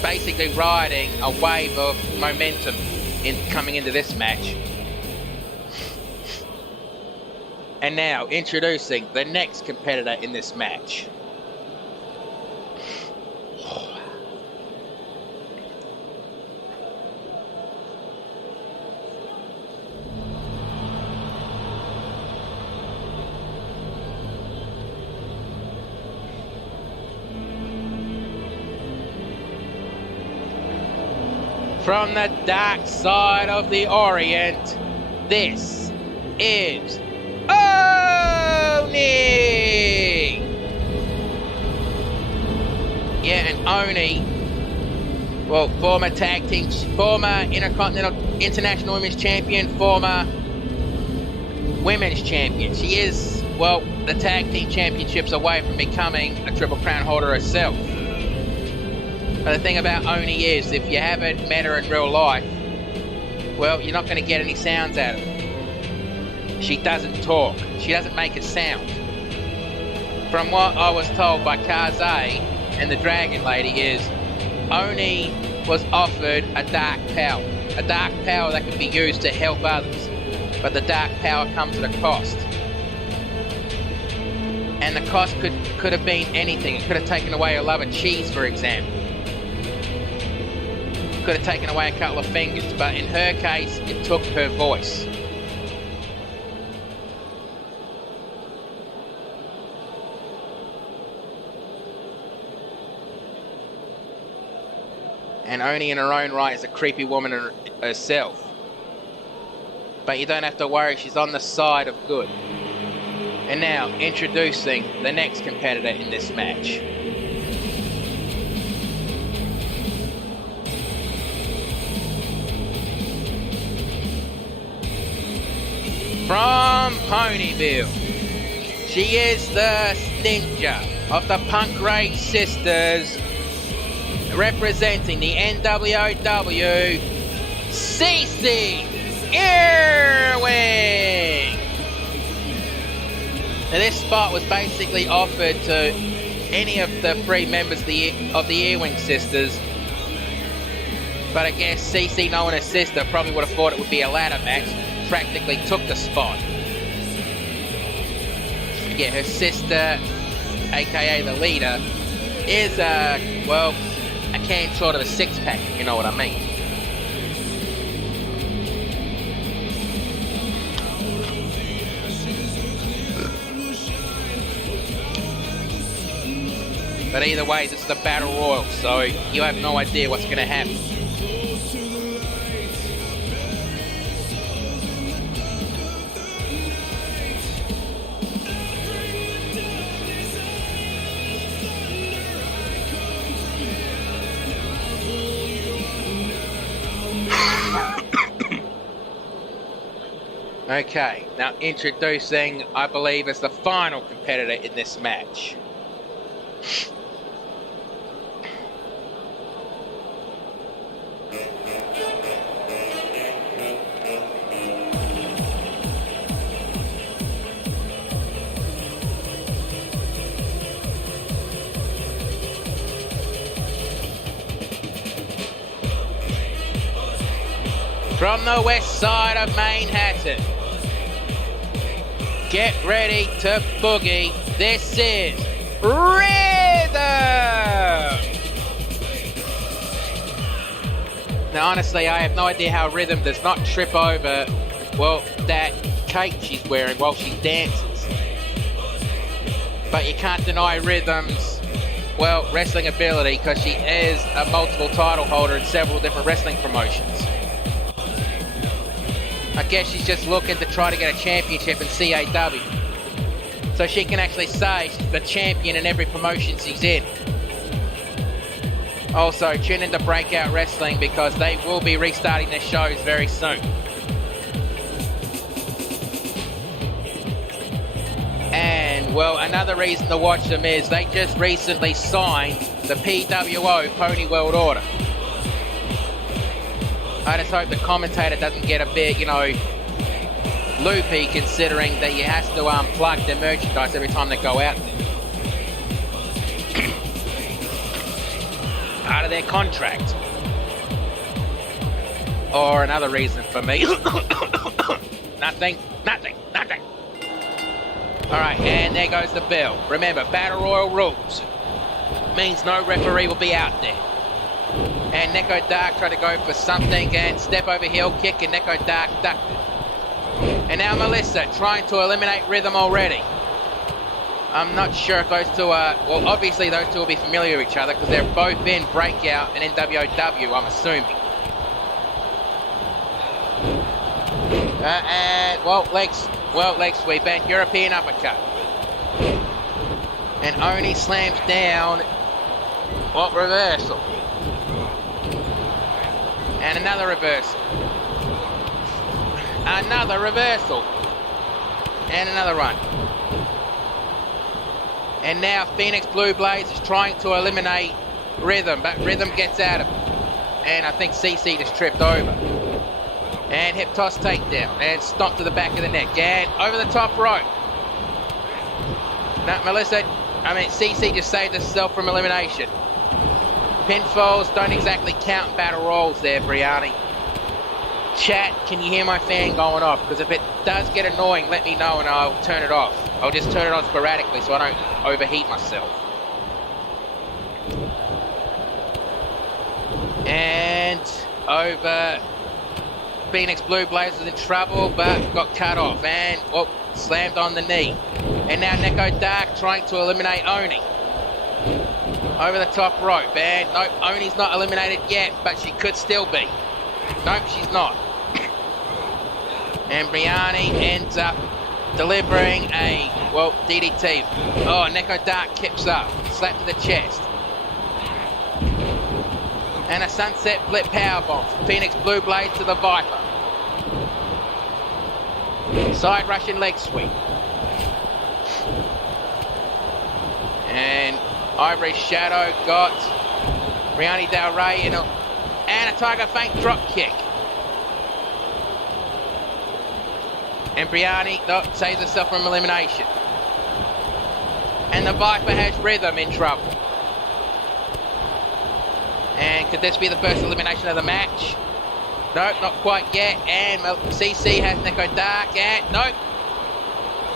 basically riding a wave of momentum coming into this match. And now introducing the next competitor in this match. From the dark side of the Orient, this is Oni! Yeah, and Oni, well, former Intercontinental International Women's Champion, former Women's Champion. She is, well, the Tag Team Championships away from becoming a Triple Crown holder herself. But the thing about Oni is, if you haven't met her in real life, well, you're not going to get any sounds out of her. She doesn't talk. She doesn't make a sound. From what I was told by CAW and the Dragon Lady is, Oni was offered a dark power that could be used to help others, but the dark power comes at a cost. And the cost could have been anything. It could have taken away her love of cheese, for example. Could have taken away a couple of fingers, but in her case, it took her voice. And Oni in her own right is a creepy woman herself. But you don't have to worry, she's on the side of good. And now, introducing the next competitor in this match. From Ponyville, she is the ninja of the Punk Rage Sisters, representing the NWOW, CC Earwing. Now this spot was basically offered to any of the 3 members of the Earwing Sisters, but I guess CC, knowing her sister, probably would have thought it would be a ladder match, practically took the spot. Yeah, her sister, aka the leader, is well, a can short of a 6-pack, if you know what I mean. But either way, this is a battle royal, so you have no idea what's going to happen. Okay, now introducing, I believe, as the final competitor in this match. From the west side of Manhattan, get ready to boogie. This is Rhythm! Now honestly, I have no idea how Rhythm does not trip over, well, that cape she's wearing while she dances. But you can't deny Rhythm's, well, wrestling ability, because she is a multiple title holder in several different wrestling promotions. I guess she's just looking to try to get a championship in CAW, so she can actually say she's the champion in every promotion she's in. Also, tune into Breakout Wrestling because they will be restarting their shows very soon. And, well, another reason to watch them is they just recently signed the PWO, Pony World Order. I just hope the commentator doesn't get a bit, loopy, considering that he has to plug their merchandise every time they go out there. Part of their contract. Or another reason for me. Nothing. Alright, and there goes the bell. Remember, Battle Royal rules. Means no referee will be out there. And Neko Dark tried to go for something and step over heel kick, and Neko Dark ducked it. And now Melissa trying to eliminate Rhythm already. I'm not sure if those two are, well, obviously those two will be familiar with each other because they're both in Breakout and NWOW, I'm assuming. And, leg sweep and European uppercut. And Oni slams down. What reversal? And another reversal. Another reversal. And another run. And now Phoenix Blue Blades is trying to eliminate Rhythm, but Rhythm gets out of it. And I think CC just tripped over. And hip toss takedown. And stomp to the back of the neck. And over the top rope. No, CC just saved herself from elimination. Pinfalls don't exactly count in battle royals there, Brianni. Chat, can you hear my fan going off? Because if it does get annoying, let me know and I'll turn it off. I'll just turn it on sporadically so I don't overheat myself. And over. Phoenix Blue Blades was in trouble, but got cut off and slammed on the knee. And now Neko Dark trying to eliminate Oni. Over the top rope, and nope, Oni's not eliminated yet, but she could still be. Nope, she's not. And Brianni ends up delivering a, DDT. Oh, Neko Dark kips up, slap to the chest. And a sunset flip powerbomb. Phoenix Blue Blade to the Viper. Side Russian leg sweep. And Ivory Shadow got Brianni Del Rey and a Tiger Feint drop kick. And Brianni saves herself from elimination. And the Viper has Rhythm in trouble. And could this be the first elimination of the match? Nope, not quite yet. And CC has Neko Dark. And nope.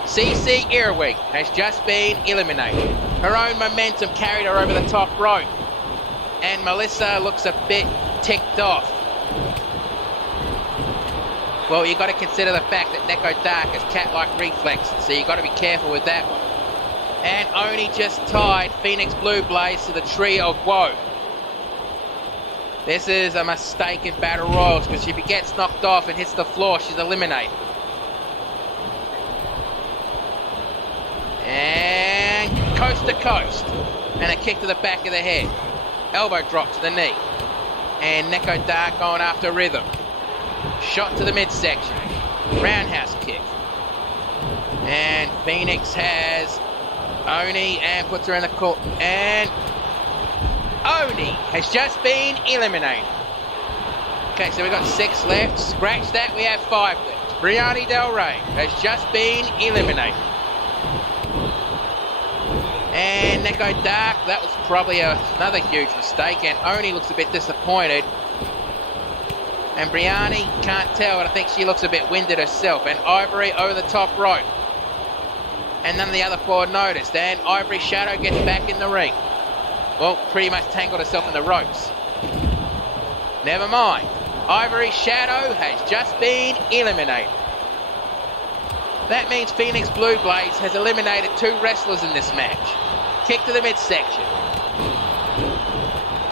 CC Earwig has just been eliminated. Her own momentum carried her over the top rope. And Melissa looks a bit ticked off. Well, you've got to consider the fact that Neko Dark has cat-like reflexes, so you've got to be careful with that one. And Oni just tied Phoenix Blue Blaze to the Tree of Woe. This is a mistake in Battle Royals, because if he gets knocked off and hits the floor, she's eliminated. And coast to coast. And a kick to the back of the head. Elbow drop to the knee. And Neko Dark going after Rhythm. Shot to the midsection. Roundhouse kick. And Phoenix has Oni and puts her in the court. And Oni has just been eliminated. Okay, so we've got 6 left. Scratch that, we have 5 left. Brianni Del Rey has just been eliminated. And Neko Dark, that was probably another huge mistake. And Oni looks a bit disappointed. And Brianni, can't tell, but I think she looks a bit winded herself. And Ivory over the top rope. And none of the other 4 noticed. And Ivory Shadow gets back in the ring. Well, pretty much tangled herself in the ropes. Never mind. Ivory Shadow has just been eliminated. That means Phoenix Blue Blades has eliminated 2 wrestlers in this match. Kick to the midsection.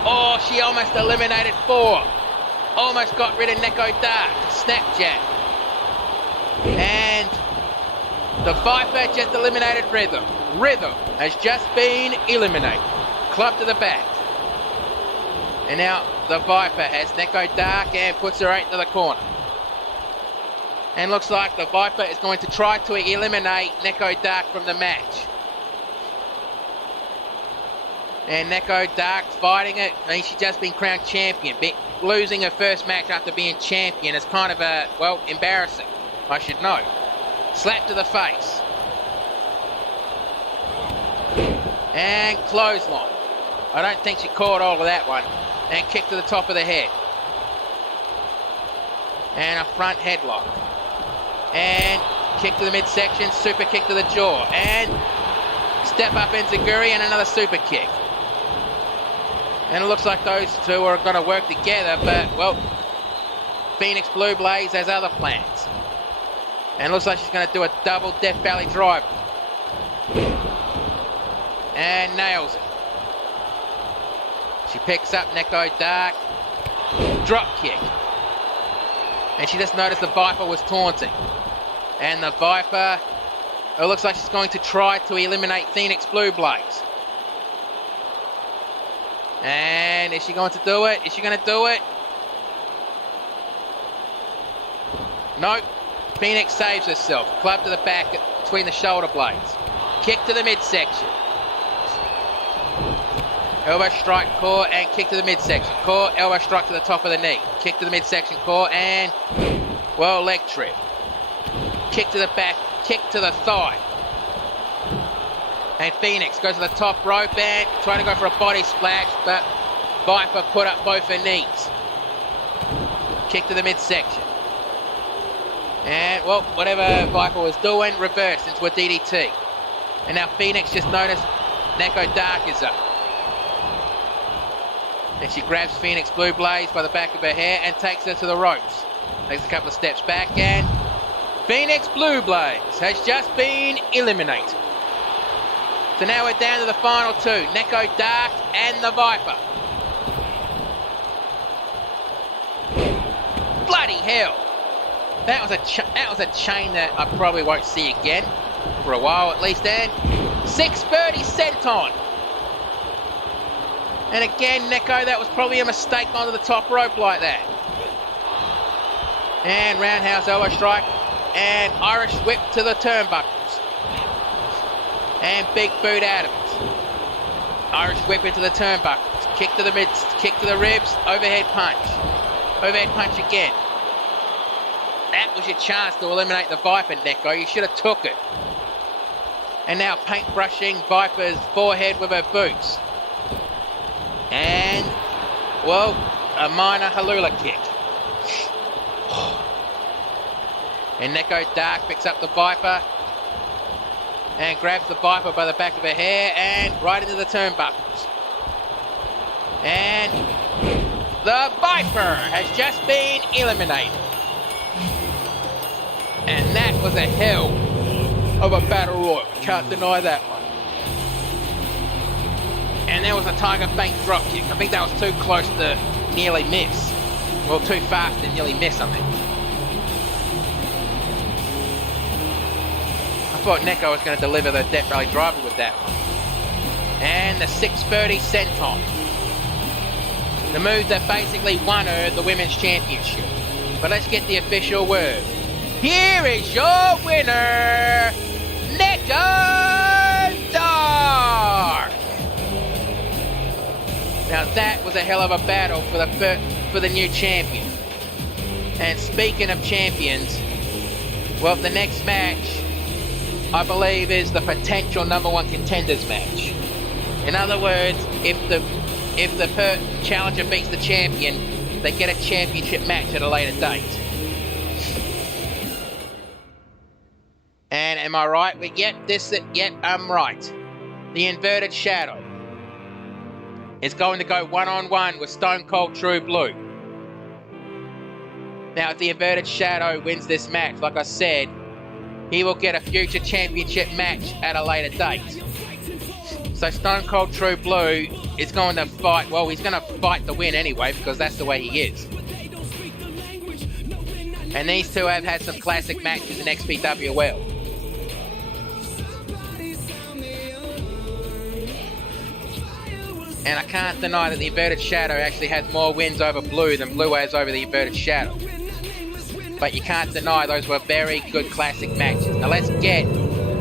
Oh, she almost eliminated 4. Almost got rid of Neko Dark. Snapjab. And the Viper just eliminated Rhythm. Rhythm has just been eliminated. Club to the back. And now the Viper has Neko Dark and puts her right into the corner. And looks like the Viper is going to try to eliminate Neko Dark from the match. And Neko Dark fighting it. I mean, she's just been crowned champion. Losing her first match after being champion is kind of embarrassing. I should know. Slap to the face. And clothesline. I don't think she caught all of that one. And kick to the top of the head. And a front headlock. And kick to the midsection, super kick to the jaw. And step up enziguri and another super kick. And it looks like those 2 are going to work together, but, Phoenix Blue Blaze has other plans. And it looks like she's going to do a double Death Valley driver. And nails it. She picks up Neko Dark. Drop kick. And she just noticed the Viper was taunting. And the Viper, it looks like she's going to try to eliminate Phoenix Blue Blaze. And is she going to do it? Is she going to do it? Nope. Phoenix saves herself. Club to the back between the shoulder blades. Kick to the midsection. Elbow strike, core, and kick to the midsection. Core, elbow strike to the top of the knee. Kick to the midsection, core, and, well, leg trip. Kick to the back, kick to the thigh. And Phoenix goes to the top rope and trying to go for a body splash, but Viper put up both her knees. Kick to the midsection. And, well, whatever Viper was doing, reversed into a DDT. And now Phoenix just noticed Neko Dark is up. And she grabs Phoenix Blue Blaze by the back of her hair and takes her to the ropes. Takes a couple of steps back and Phoenix Blue Blaze has just been eliminated. So now we're down to the final two, Neko Dark and the Viper. Bloody hell. That was a chain that I probably won't see again for a while at least. And 630 senton. And again, Neko, that was probably a mistake onto the top rope like that. And roundhouse elbow strike and Irish whip to the turnbuckles. And big boot out of it. Irish whip into the turnbuckles. Kick to the mids, kick to the ribs, overhead punch. Overhead punch again. That was your chance to eliminate the Viper, Neko. You should have took it. And now paintbrushing Viper's forehead with her boots. And, well, a minor Halula kick. And Neko Dark picks up the Viper and grabs the Viper by the back of her hair and right into the turnbuckles. And the Viper has just been eliminated. And that was a hell of a battle royal. Can't deny that one. And there was a Tiger Bank drop kick. I think that was too close to nearly miss. Well, too fast to nearly miss, I think. I thought Neko was going to deliver the Death Valley Driver with that one. And the 630 senton. The move that basically won her the Women's Championship. But let's get the official word. Here is your winner, Neko Dark. Now that was a hell of a battle for the new champion. And speaking of champions, well, the next match, I believe, is the potential #1 contenders match. In other words, if the challenger beats the champion, they get a championship match at a later date. And am I right? Yep, I'm right. The Inverted Shadow is going to go one-on-one with Stone Cold True Blue. Now, if the Inverted Shadow wins this match, like I said, he will get a future championship match at a later date. So Stone Cold True Blue is going to fight, well, he's going to fight to win anyway, because that's the way he is. And these two have had some classic matches in XPWL. And I can't deny that the Inverted Shadow actually has more wins over Blue than Blue has over the Inverted Shadow. But you can't deny those were very good classic matches. Now let's get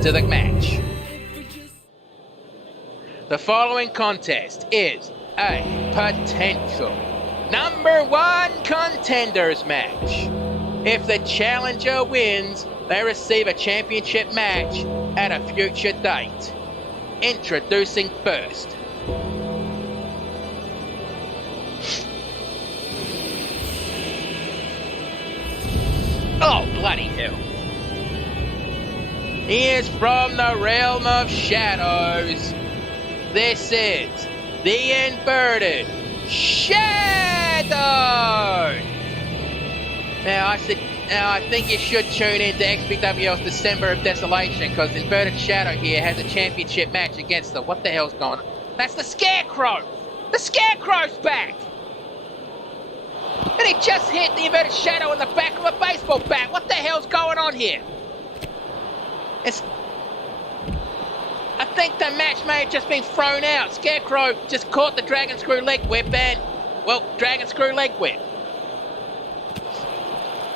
to the match. The following contest is a potential #1 contenders match. If the challenger wins, they receive a championship match at a future date. Introducing first, oh, bloody hell. He is from the realm of shadows. This is the Inverted Shadow. Now I think you should tune in to XPWL's December of Desolation, because Inverted Shadow here has a championship match against the... What the hell's going on? That's the Scarecrow! The Scarecrow's back! And he just hit the inverted shadow in the back of a baseball bat. What the hell's going on here? I think the match may have just been thrown out. Scarecrow just caught the dragon screw leg whip and, well, dragon screw leg whip.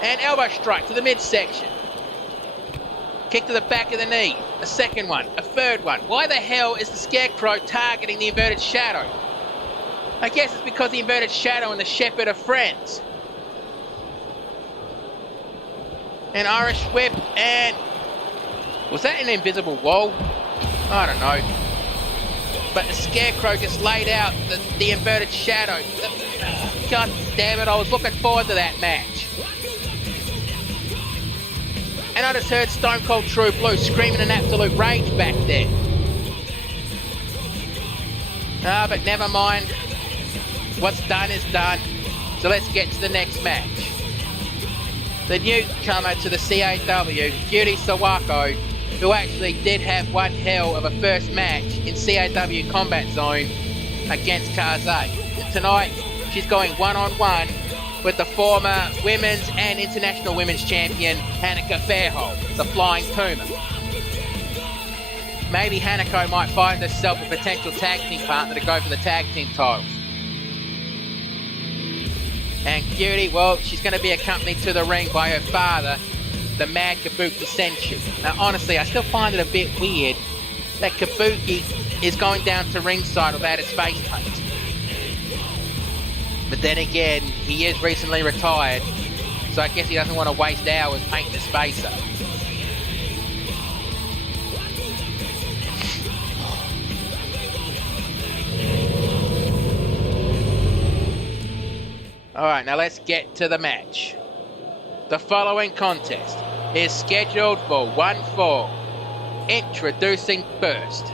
And elbow strike to the midsection. Kick to the back of the knee. A second one. A third one. Why the hell is the Scarecrow targeting the inverted shadow? I guess it's because the inverted shadow and the shepherd are friends. An Irish whip and... was that an invisible wall? I don't know. But the Scarecrow just laid out the inverted shadow. God damn it, I was looking forward to that match. And I just heard Stone Cold True Blue screaming in absolute rage back there. Ah, but never mind. What's done is done. So let's get to the next match. The newcomer to the CAW, Yuri Sawako, who actually did have one hell of a first match in CAW Combat Zone against Kaze. Tonight, she's going one-on-one with the former women's and international women's champion, Hanneke Fairhold, the Flying Puma. Maybe Hanneke might find herself a potential tag team partner to go for the tag team titles. And Cutie, well, she's going to be accompanied to the ring by her father, the Mad Kabuki Senshi. Now, honestly, I still find it a bit weird that Kabuki is going down to ringside without his face paint. But then again, he is recently retired, so I guess he doesn't want to waste hours painting his face up. Alright, now let's get to the match. The following contest is scheduled for one fall. Introducing first.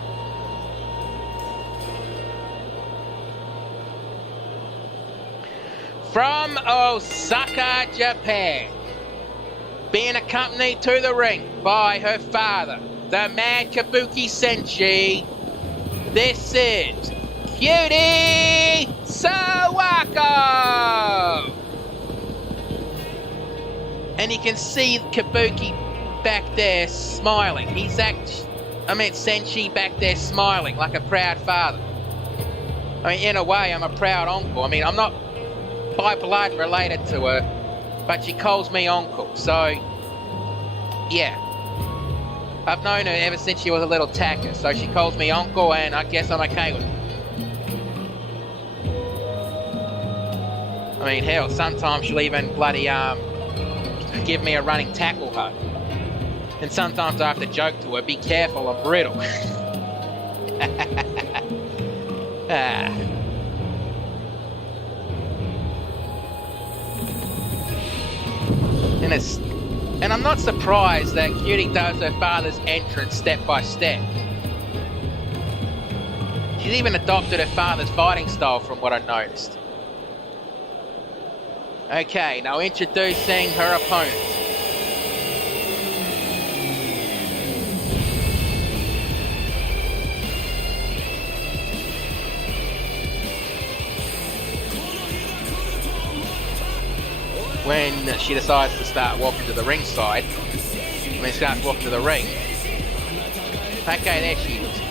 From Osaka, Japan, being accompanied to the ring by her father, the Mad Kabuki Senshi, this is Cutie Sawako! And you can see Kabuki back there smiling. Senshi back there smiling like a proud father. I mean, in a way, I'm a proud uncle. I mean, I'm not by blood related to her, but she calls me uncle, so yeah. I've known her ever since she was a little tacker, so she calls me uncle, and I guess I'm okay with it. I mean, hell, sometimes she'll even bloody give me a running tackle hug. And sometimes I have to joke to her, be careful, I'm brittle. And I'm not surprised that Cutie does her father's entrance step by step. She's even adopted her father's fighting style from what I noticed. Okay, now introducing her opponent. When she decides to start walking to the ringside, when she starts walking to the ring. Okay, there she is.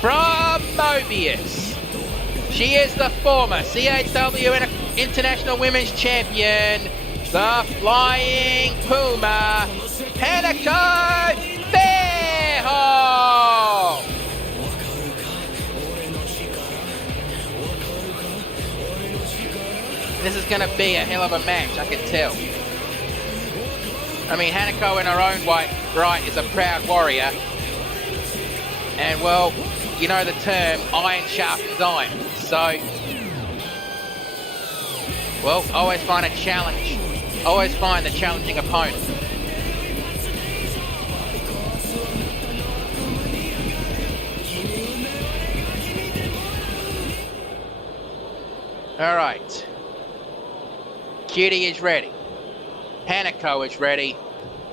From Mobius, she is the former CAW International Women's Champion, the Flying Puma, Hanneke Fairhold. This is going to be a hell of a match, I can tell. I mean, Hanneke in her own right is a proud warrior. And, well, you know the term, iron sharpens iron. So, well, always find a challenge. Always find a challenging opponent. Alright. Cutie is ready. Hanneke is ready.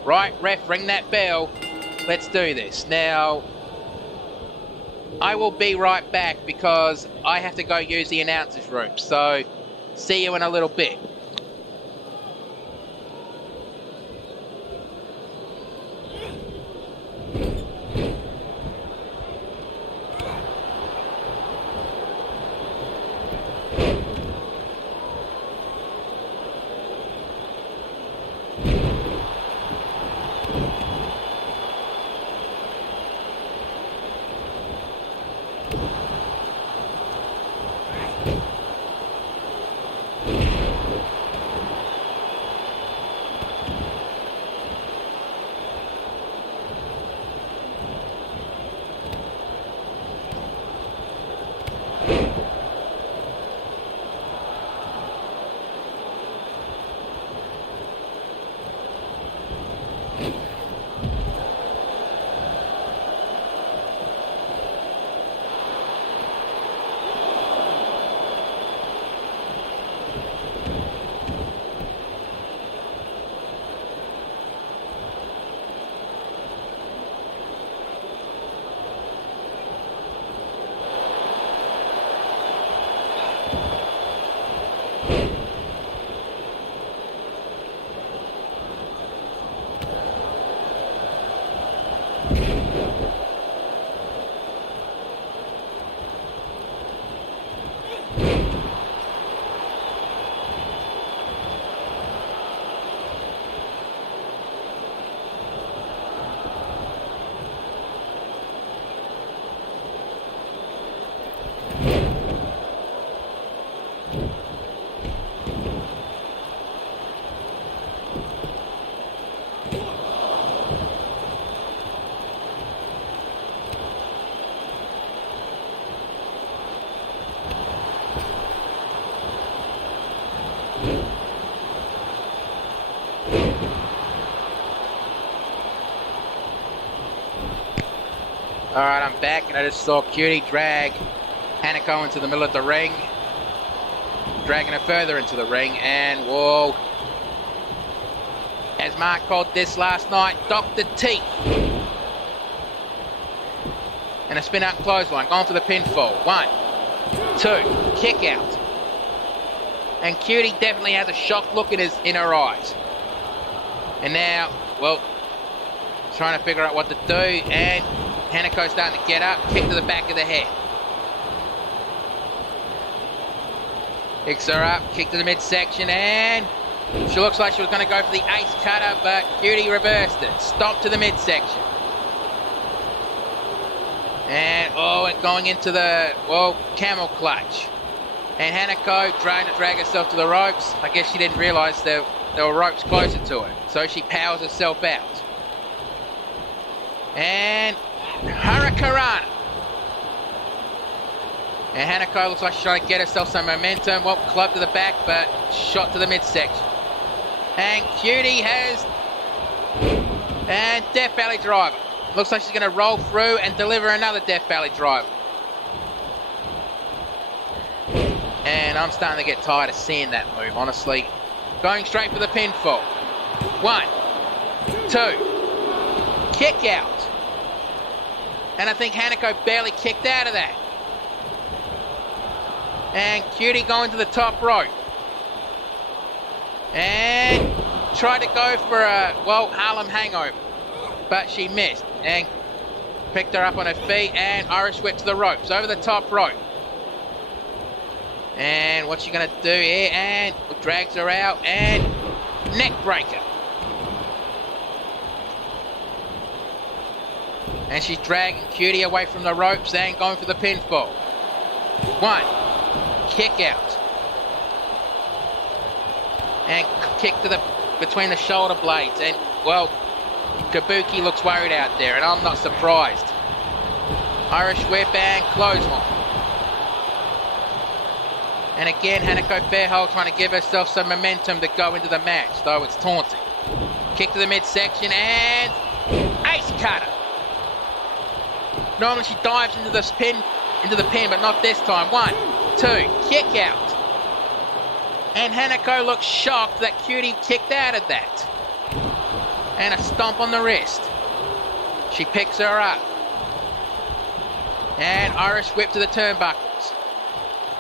Right, ref, ring that bell. Let's do this. Now, I will be right back because I have to go use the announcer's room. So, see you in a little bit. Alright, I'm back, and I just saw Cutie drag Hanako into the middle of the ring, dragging her further into the ring, and whoa, as Mark called this last night, Dr. Teeth. And a spin out clothesline, going for the pinfall. 1, 2, kick out. And Cutie definitely has a shocked look in her eyes. And now, well, trying to figure out what to do, and Hanako's starting to get up, kick to the back of the head. Picks her up, kick to the midsection, and she looks like she was going to go for the ace cutter, but Cutie reversed it. Stomp to the midsection. And, and going into the, camel clutch. And Hanako trying to drag herself to the ropes. I guess she didn't realise there were ropes closer to her. So she powers herself out. And Hurricanrana. And Hanako looks like she's trying to get herself some momentum. Well, club to the back, but shot to the midsection. And Cutie has... And Death Valley Driver. Looks like she's going to roll through and deliver another Death Valley Driver. And I'm starting to get tired of seeing that move, honestly. Going straight for the pinfall. 1, 2. Kick out. And I think Hanako barely kicked out of that. And Cutie going to the top rope. And tried to go for a, Harlem Hangover. But she missed. And picked her up on her feet and Irish whip to the ropes. Over the top rope. And what's she going to do here? And drags her out and neck breaker. And she's dragging Cutie away from the ropes and going for the pinfall. 1, kick out. And kick to the between the shoulder blades. And, Kabuki looks worried out there, and I'm not surprised. Irish whip and clothesline. And again, Hanako Fairhold trying to give herself some momentum to go into the match, though it's taunting. Kick to the midsection and ace cutter. Normally she dives into the pin, but not this time. 1, 2, kick out. And Hanako looks shocked that Cutie kicked out of that. And a stomp on the wrist. She picks her up. And Irish whip to the turnbuckles.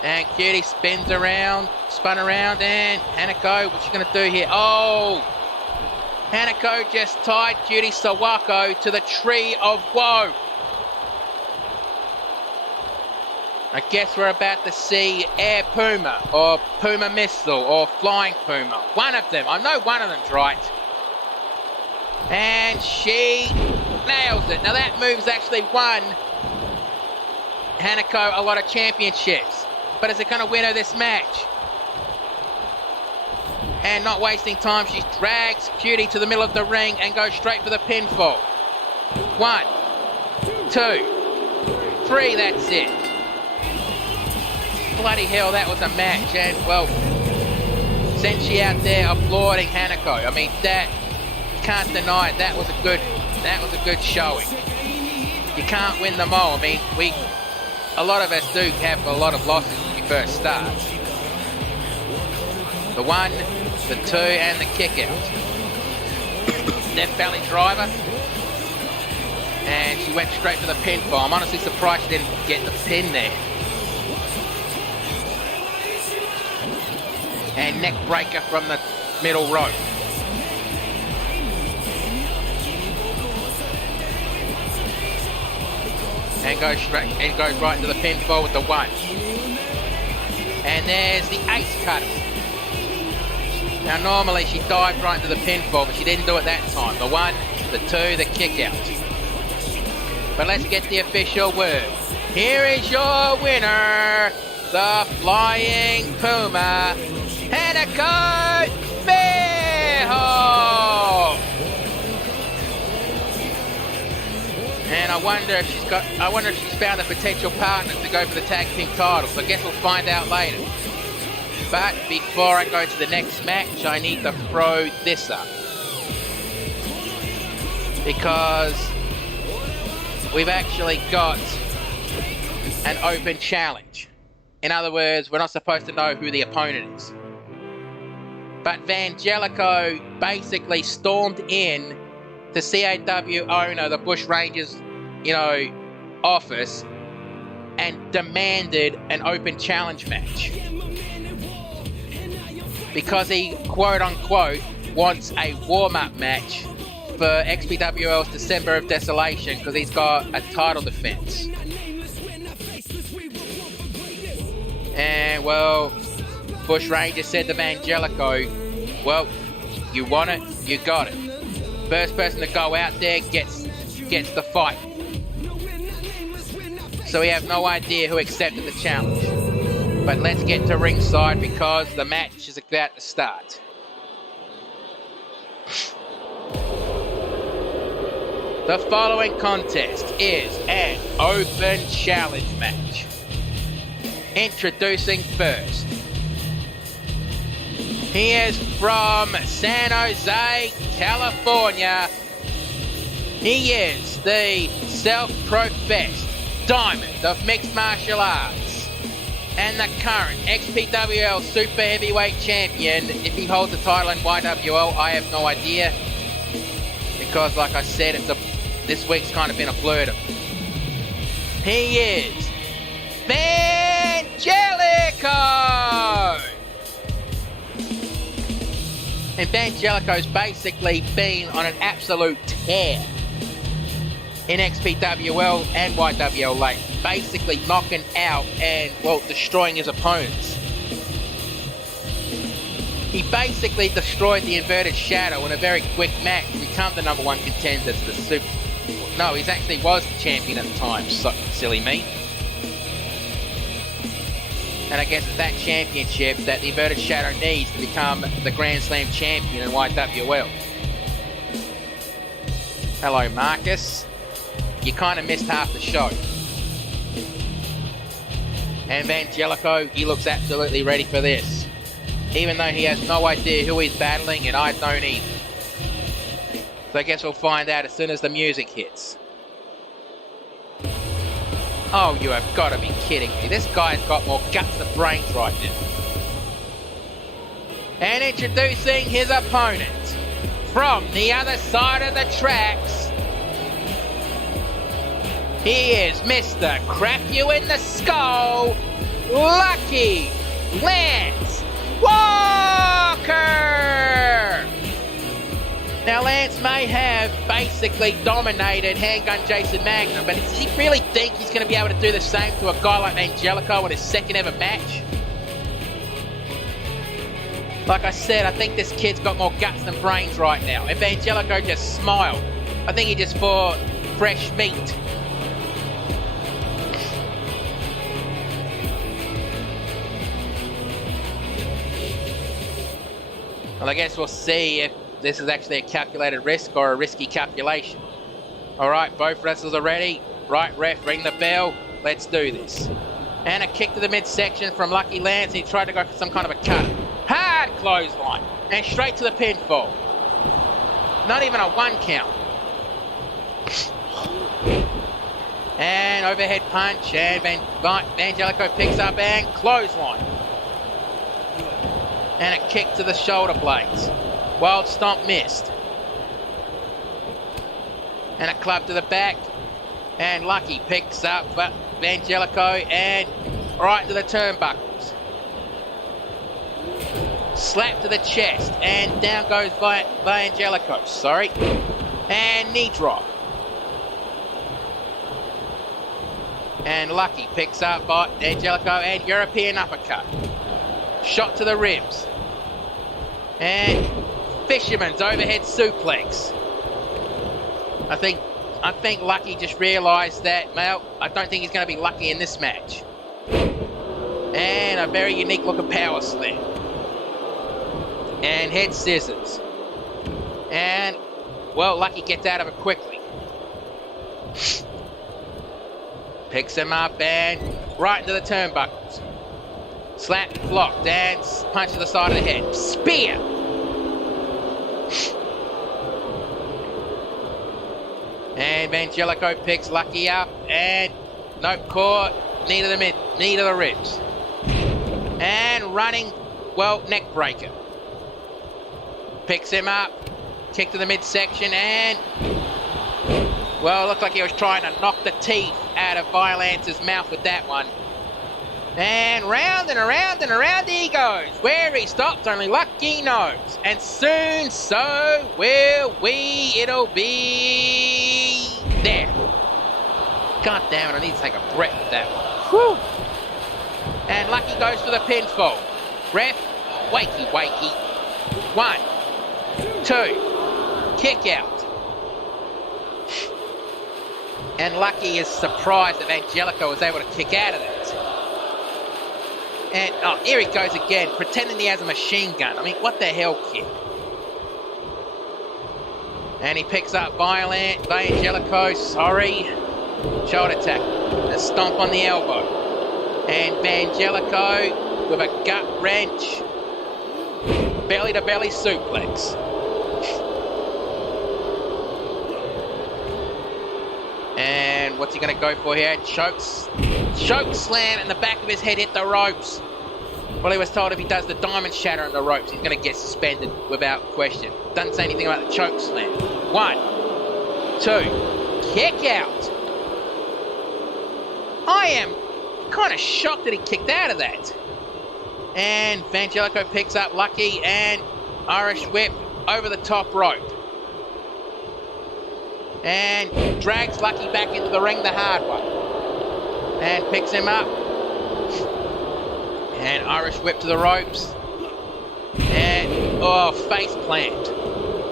And Cutie spun around, and Hanako, what's she going to do here? Oh! Hanako just tied Cutie Sawako to the Tree of Woe. I guess we're about to see Air Puma, or Puma Missile, or Flying Puma. One of them. I know one of them's right. And she nails it. Now that move's actually won Hanako a lot of championships. But is it going to win her this match? And not wasting time, she drags Cutie to the middle of the ring and goes straight for the pinfall. 1, 2, 3, that's it. Bloody hell, that was a match. And, Senshi out there applauding Hanako. I mean, that, can't deny it, that was a good showing. You can't win them all. I mean, a lot of us do have a lot of losses when we first start. The 1, the 2, and the kick out. Death Valley Driver. And she went straight for the pinfall. I'm honestly surprised she didn't get the pin there. And neck breaker from the middle rope. And goes right into the pinfall with the 1. And there's the ace cutter. Now normally she dived right into the pinfall, but she didn't do it that time. The 1, the 2, the kick out. But let's get the official word. Here is your winner, the Flying Puma, Hanako Fairhold. And I wonder if she's found a potential partner to go for the tag team titles. I guess we'll find out later. But before I go to the next match, I need to throw this up. Because we've actually got an open challenge. In other words, we're not supposed to know who the opponent is. But Vangelico basically stormed in to CAW owner, the Bush Rangers, office, and demanded an open challenge match. Because he, quote unquote, wants a warm-up match for XPWL's December of Desolation because he's got a title defense. And, well, Bush Rangers said to Vangelico, well, you want it, you got it. First person to go out there gets the fight. So we have no idea who accepted the challenge. But let's get to ringside because the match is about to start. The following contest is an open challenge match. Introducing first. He is from San Jose, California. He is the self-professed Diamond of Mixed Martial Arts and the current XPWL Super Heavyweight Champion. If he holds the title in YWL, I have no idea. Because, like I said, this week's kind of been a blur to me. He is Vangelico! And Vangelico's basically been on an absolute tear in XPWL and YWL lately. Basically knocking out and, well, destroying his opponents. He basically destroyed the Inverted Shadow in a very quick match to become the number one contender to the Super... No, he actually was the champion at the time, so silly me. And I guess it's that championship that the Inverted Shadow needs to become the Grand Slam champion in YWL. Hello, Marcus. You kind of missed half the show. And Vangelico, he looks absolutely ready for this. Even though he has no idea who he's battling, and I don't either. So I guess we'll find out as soon as the music hits. Oh, you have got to be kidding me. This guy's got more guts than brains right now. And introducing his opponent from the other side of the tracks, he is Mr. Crap You in the Skull, Lucky Lance Walker! Now, Lance may have basically dominated Handgun Jason Magnum, but does he really think he's going to be able to do the same to a guy like Vangelico in his second ever match? Like I said, I think this kid's got more guts than brains right now. And Vangelico just smiled. I think he just bought fresh meat. Well, I guess we'll see if this is actually a calculated risk or a risky calculation. Alright, both wrestlers are ready. Right, ref, ring the bell. Let's do this. And a kick to the midsection from Lucky Lance. He tried to go for some kind of a cut. Hard clothesline. And straight to the pinfall. Not even a 1 count. And overhead punch. And Vangelico picks up and clothesline. And a kick to the shoulder blades. Wild stomp missed. And a club to the back. And Lucky picks up Vangelico and right to the turnbuckles. Slap to the chest. And down goes Vangelico. Sorry. And knee drop. And Lucky picks up Vangelico and European uppercut. Shot to the ribs. And Fisherman's overhead suplex. I think Lucky just realised that, well, I don't think he's going to be lucky in this match. And a very unique looking power slam. And head scissors. And, well, Lucky gets out of it quickly. Picks him up and right into the turnbuckles. Slap, blocked, and punch to the side of the head. Spear! And Angelico picks Lucky up, and nope, caught, knee to the ribs. And running, well, neck breaker. Picks him up, kick to the midsection, and, well, it looked like he was trying to knock the teeth out of Violance's mouth with that one. And round and around and around he goes. Where he stops, only Lucky knows. And soon, so will we. It'll be there. God damn it, I need to take a breath with that one. Whew. And Lucky goes for the pinfall. Ref, wakey. 1, 2, kick out. And Lucky is surprised that Angelico was able to kick out of that. And, oh, here he goes again, pretending he has a machine gun. I mean, what the hell, kid? And he picks up Angelico, sorry. Shoulder tackle. A stomp on the elbow. And Angelico with a gut wrench. Belly-to-belly suplex. And what's he going to go for here? Choke slam, and the back of his head hit the ropes. Well, he was told if he does the diamond shatter on the ropes, he's going to get suspended without question. Doesn't say anything about the choke slam. 1, 2, kick out. I am kind of shocked that he kicked out of that. And Angelico picks up Lucky and Irish whip over the top rope. And drags Lucky back into the ring the hard way. And picks him up. And Irish whip to the ropes. And, oh, face plant.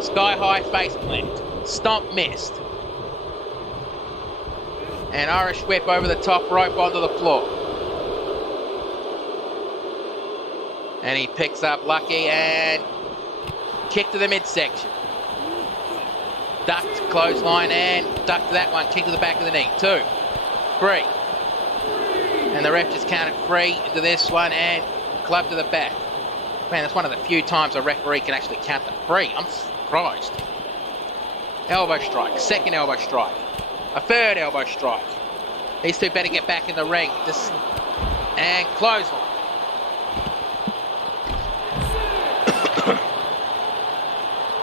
Sky high face plant. Stomp missed. And Irish whip over the top rope onto the floor. And he picks up Lucky and kick to the midsection. Ducked, clothesline, and duck to that one. Kick to the back of the knee. 2, 3. And the ref just counted 3 into this one and club to the back. Man, that's one of the few times a referee can actually count to 3. I'm surprised. Elbow strike. Second elbow strike. A third elbow strike. These two better get back in the ring. And clothesline.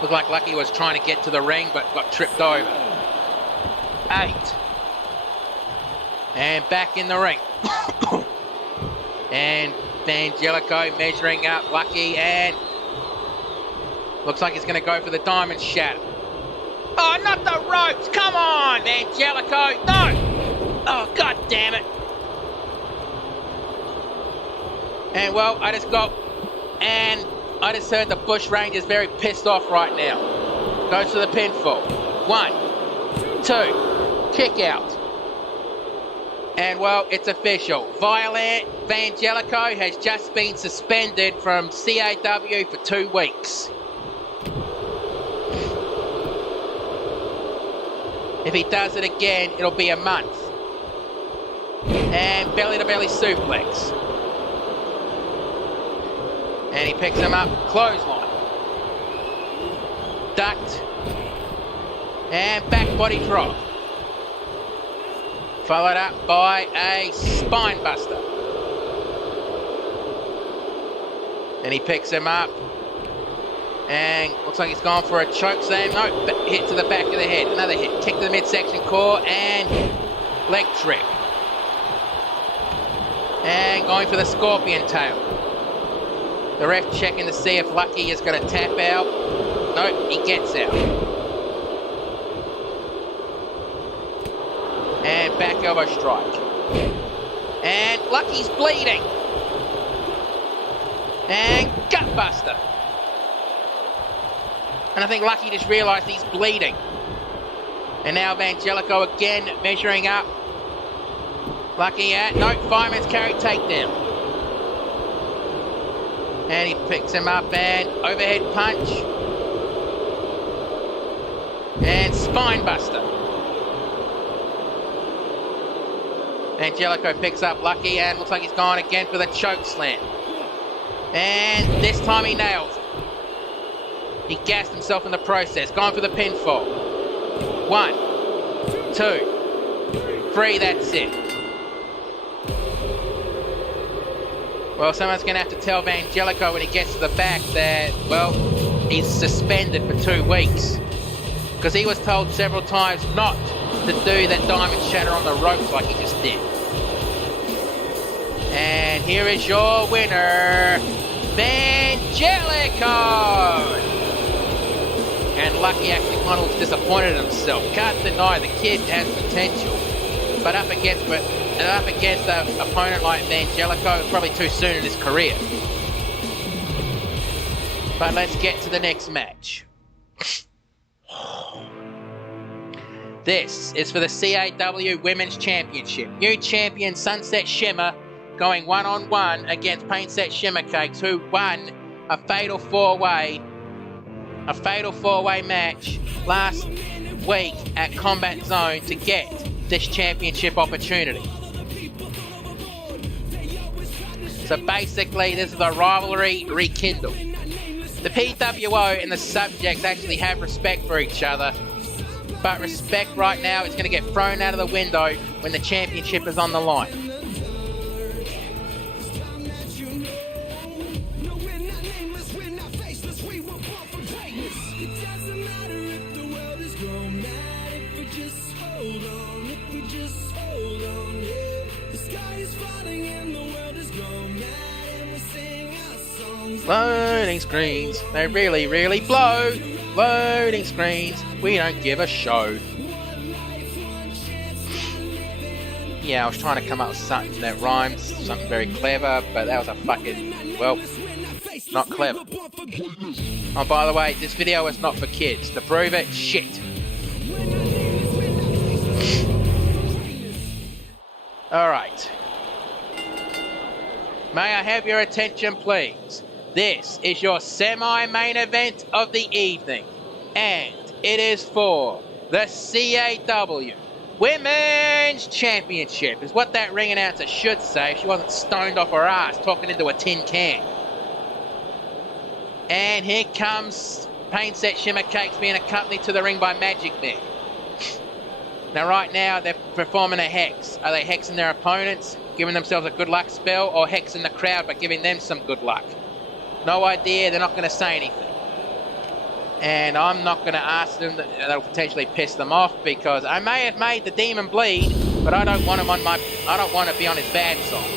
Looked like Lucky was trying to get to the ring, but got tripped over. 8. And back in the ring. And Angelico measuring up Lucky, and looks like he's going to go for the diamond shatter. Oh, not the ropes! Come on, Angelico! No! Oh, god damn it! And well, I just heard the Bush Rangers very pissed off right now. Goes to the pinfall. 1, 2, kick out. And well, it's official. Angelico has just been suspended from CAW for 2 weeks. If he does it again, it'll be a month. And belly-to-belly suplex. And he picks him up, clothesline. Ducked. And back body drop. Followed up by a spine buster. And he picks him up. And looks like he's gone for a choke slam. No, hit to the back of the head. Another hit. Kick to the midsection core and leg trip. And going for the scorpion tail. The ref checking to see if Lucky is going to tap out. Nope, he gets out. And back elbow strike. And Lucky's bleeding. And gutbuster. And I think Lucky just realised he's bleeding. And now Angelico again measuring up. Lucky at, nope, fireman's carry takedown. And he picks him up and overhead punch. And spine buster. Angelico picks up Lucky and looks like he's gone again for the choke slam. And this time he nails it. He gassed himself in the process. Going for the pinfall. 1, 2, 3, that's it. Well, someone's going to have to tell Vangelico when he gets to the back that, well, he's suspended for 2 weeks. Because he was told several times not to do that diamond shatter on the ropes like he just did. And here is your winner, Vangelico! And Lucky actually kind of disappointed in himself. Can't deny the kid has potential. But up against an opponent like Vangelico, it's probably too soon in his career. But let's get to the next match. This is for the CAW Women's Championship. New champion Sunset Shimmer going one-on-one against Painset Shimmer Cakes, who won a fatal four-way match last week at Combat Zone to get this championship opportunity. So basically, this is a rivalry rekindled. The PWO and the subjects actually have respect for each other, but respect right now is going to get thrown out of the window when the championship is on the line. Loading screens, they really, really blow. Loading screens, we don't give a show. Yeah, I was trying to come up with something that rhymes, something very clever, but that was a fucking, well, not clever. Oh, by the way, this video is not for kids. To prove it, shit. Alright. May I have your attention, please? This is your semi-main event of the evening, and it is for the CAW Women's Championship, is what that ring announcer should say if she wasn't stoned off her ass talking into a tin can. And here comes Painset Shimmer Cakes being accompanied to the ring by Magic Man. Now right now they're performing a hex. Are they hexing their opponents, giving themselves a good luck spell, or hexing the crowd by giving them some good luck? No idea, they're not going to say anything. And I'm not going to ask them, that'll potentially piss them off, because I may have made the demon bleed, but I don't want him on my, I don't want to be on his bad side.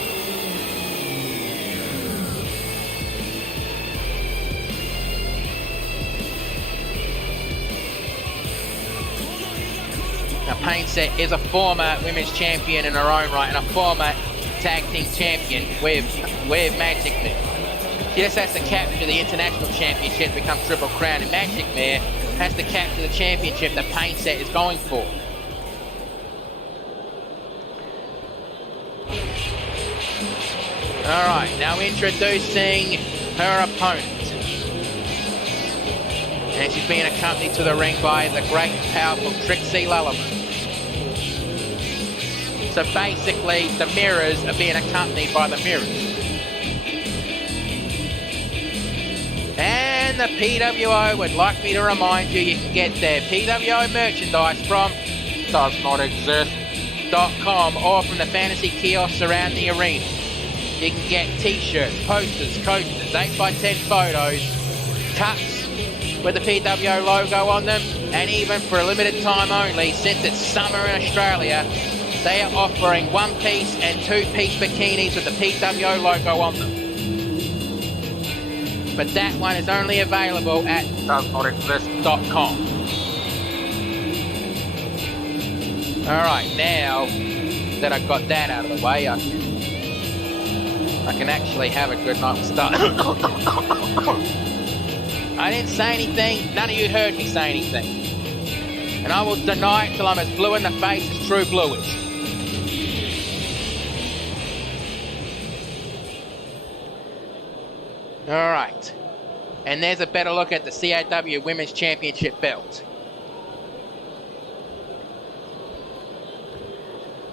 Now Painset is a former women's champion in her own right, and a former tag team champion with Magic Man. She just has to capture the international championship, become Triple Crown, and Magic Man has to capture the championship that Painset is going for. Alright, now introducing her opponent. And she's being accompanied to the ring by the great and powerful Trixie Lulliman. So basically, the mirrors are being accompanied by the mirrors. And the PWO would like me to remind you can get their PWO merchandise from doesnotexist.com or from the fantasy kiosks around the arena. You can get t-shirts, posters, coasters, 8x10 photos, cups with the PWO logo on them, and even for a limited time only, since it's summer in Australia, they are offering one-piece and two-piece bikinis with the PWO logo on them. But that one is only available at doesnotexist.com. Alright, now that I've got that out of the way, I can actually have a good night's start. I didn't say anything, none of you heard me say anything. And I will deny it till I'm as blue in the face as True Blue is. Alright, and there's a better look at the CAW Women's Championship belt.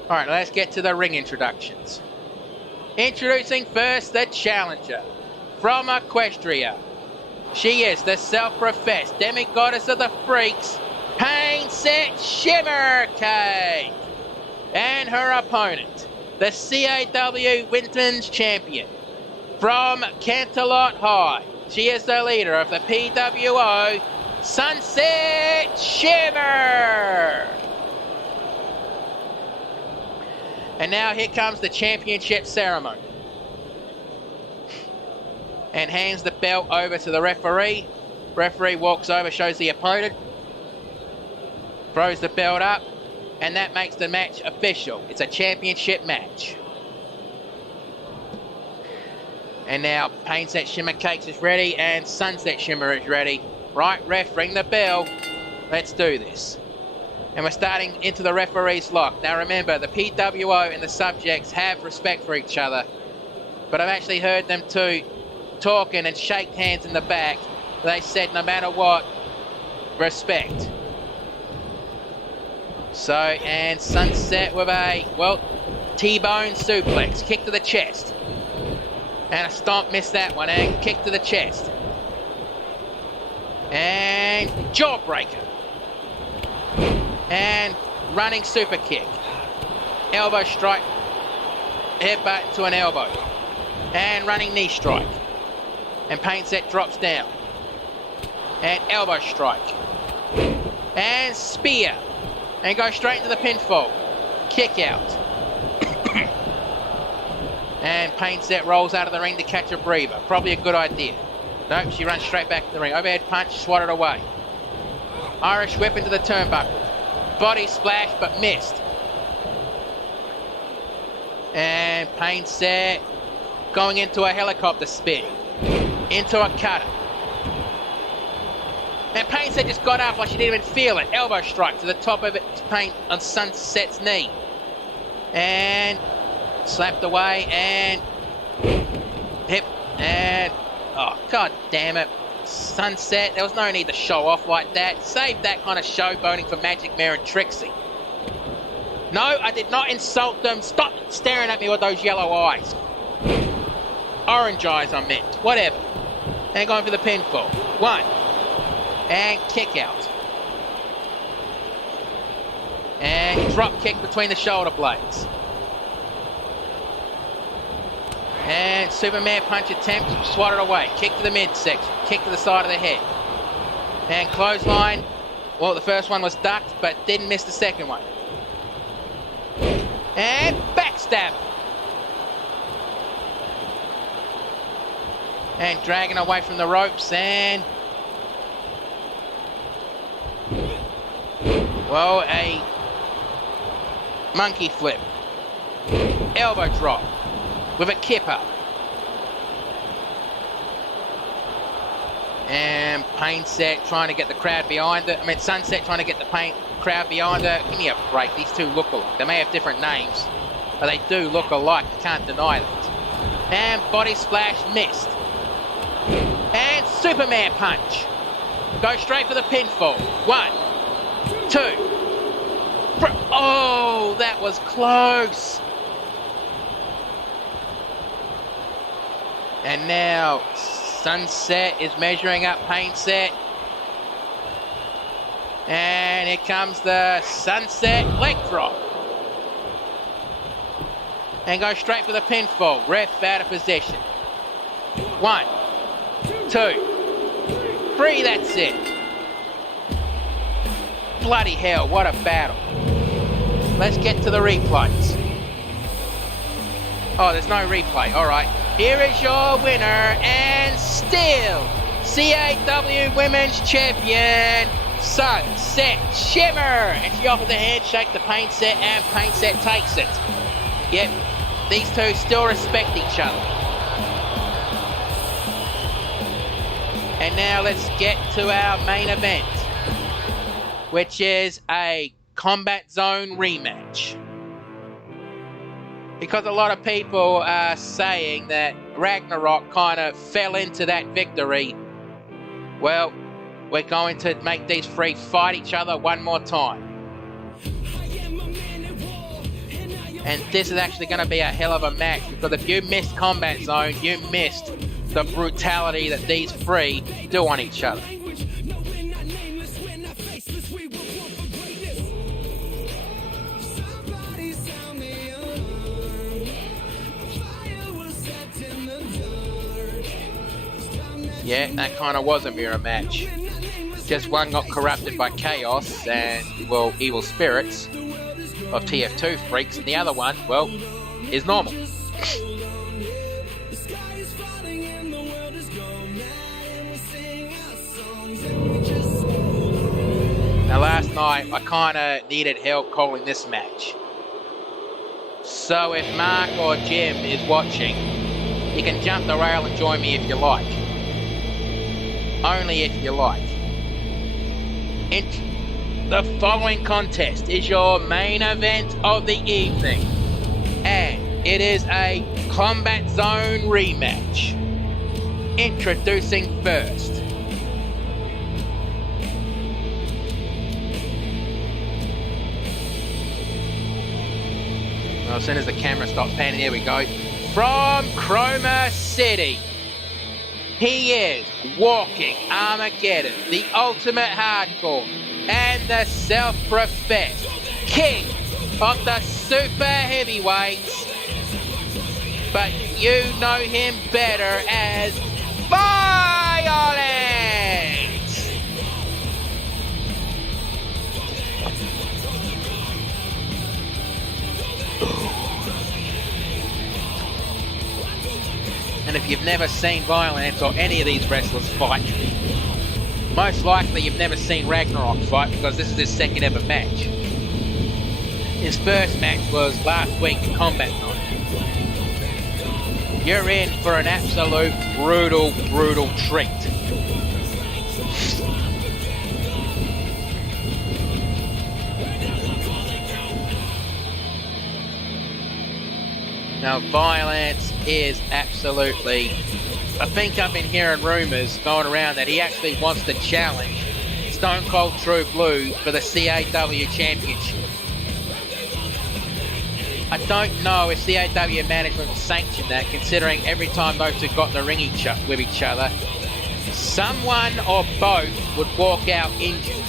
Alright, let's get to the ring introductions. Introducing first the challenger. From Equestria, she is the self-professed demigoddess of the freaks, Painset Sunset Shimmer Cake. And her opponent, the CAW Women's Champion from Canterlot High. She is the leader of the PWO, Sunset Shimmer. And now here comes the championship ceremony. And hands the belt over to the referee. Referee walks over, shows the opponent, throws the belt up, and that makes the match official. It's a championship match. And now Painset Shimmer Cakes is ready and Sunset Shimmer is ready. Right, ref, ring the bell. Let's do this. And we're starting into the referee's lock. Now remember, the PWO and the subjects have respect for each other, but I've actually heard them two talking and shake hands in the back. They said no matter what, respect. So, and Sunset with a, well, T-bone suplex, kick to the chest. And a stomp, missed that one, and kick to the chest. And jawbreaker. And running super kick. Elbow strike, headbutt to an elbow. And running knee strike. And Painset drops down. And elbow strike. And spear. And go straight into the pinfall. Kick out. And Painset rolls out of the ring to catch a breather. Probably a good idea. Nope, she runs straight back to the ring. Overhead punch, swatted away. Irish whip into the turnbuckle. Body splash, but missed. And Painset going into a helicopter spin. Into a cutter. And Painset just got up like she didn't even feel it. Elbow strike to the top of it, Paint on Sunset's knee. And slapped away and hip and oh god damn it. Sunset, there was no need to show off like that. Save that kind of showboating for Magic Mare and Trixie. No, I did not insult them. Stop staring at me with those yellow eyes. Orange eyes I meant. Whatever. And going for the pinfall. One. And kick out. And drop kick between the shoulder blades. And Superman punch attempt, swatted away. Kick to the midsection. Kick to the side of the head. And clothesline. Well, the first one was ducked, but didn't miss the second one. And backstab. And dragging away from the ropes and... well, a monkey flip. Elbow drop. With a kipper. And Painset trying to get the crowd behind her. Sunset trying to get the crowd behind her. Give me a break. These two look alike. They may have different names, but they do look alike. You can't deny that. And body splash missed. And Superman punch. Go straight for the pinfall. 1, 2. Oh, that was close. And now Sunset is measuring up Painset. And here comes the Sunset leg drop. And go straight for the pinfall. Ref out of position. 1, 2, 3, that's it. Bloody hell, what a battle. Let's get to the replays. Oh, there's no replay, alright. Here is your winner and still CAW Women's Champion, Sunset Shimmer. And she offers a handshake to Painset and Painset takes it. Yep, these two still respect each other. And now let's get to our main event, which is a Combat Zone rematch. Because a lot of people are saying that Ragnarok kind of fell into that victory. Well, we're going to make these three fight each other one more time. And this is actually going to be a hell of a match, because if you missed Combat Zone, you missed the brutality that these three do on each other. Yeah, that kind of was a mirror match. Just one got corrupted by chaos and, well, evil spirits of TF2 freaks, and the other one, well, is normal. Now, last night, I kind of needed help calling this match. So if Mark or Jim is watching, you can jump the rail and join me if you like. Only if you like. The following contest is your main event of the evening, and it is a Combat Zone rematch. Introducing first, well, as soon as the camera stops panning, here we go. From Chroma City, he is walking Armageddon, the ultimate hardcore, and the self-professed king of the super heavyweights. But you know him better as Violence! And if you've never seen Violence or any of these wrestlers fight, most likely you've never seen Ragnarok fight, because this is his second ever match. His first match was last week at Combat Zone. You're in for an absolute brutal, brutal treat. Now, Violence is absolutely... I think I've been hearing rumours going around that he actually wants to challenge Stone Cold True Blue for the CAW Championship. I don't know if CAW management will sanction that, considering every time those two got in the ring with each other, someone or both would walk out injured.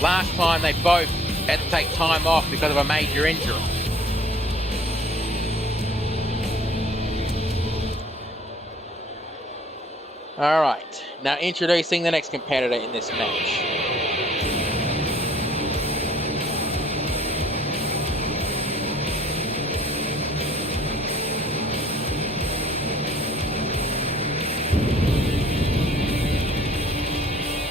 Last time they both had to take time off because of a major injury. Alright, now introducing the next competitor in this match.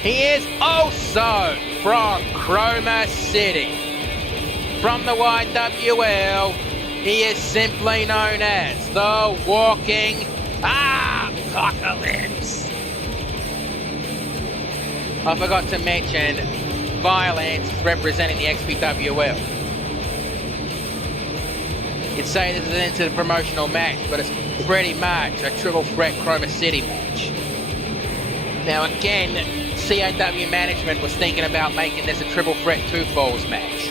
He is also from Chroma City. From the YWL, he is simply known as the Walking Apocalypse. I forgot to mention, Violence is representing the XPWL. You'd say this is an into the promotional match, but it's pretty much a triple threat Chroma City match. Now again, CAW management was thinking about making this a triple threat two falls match.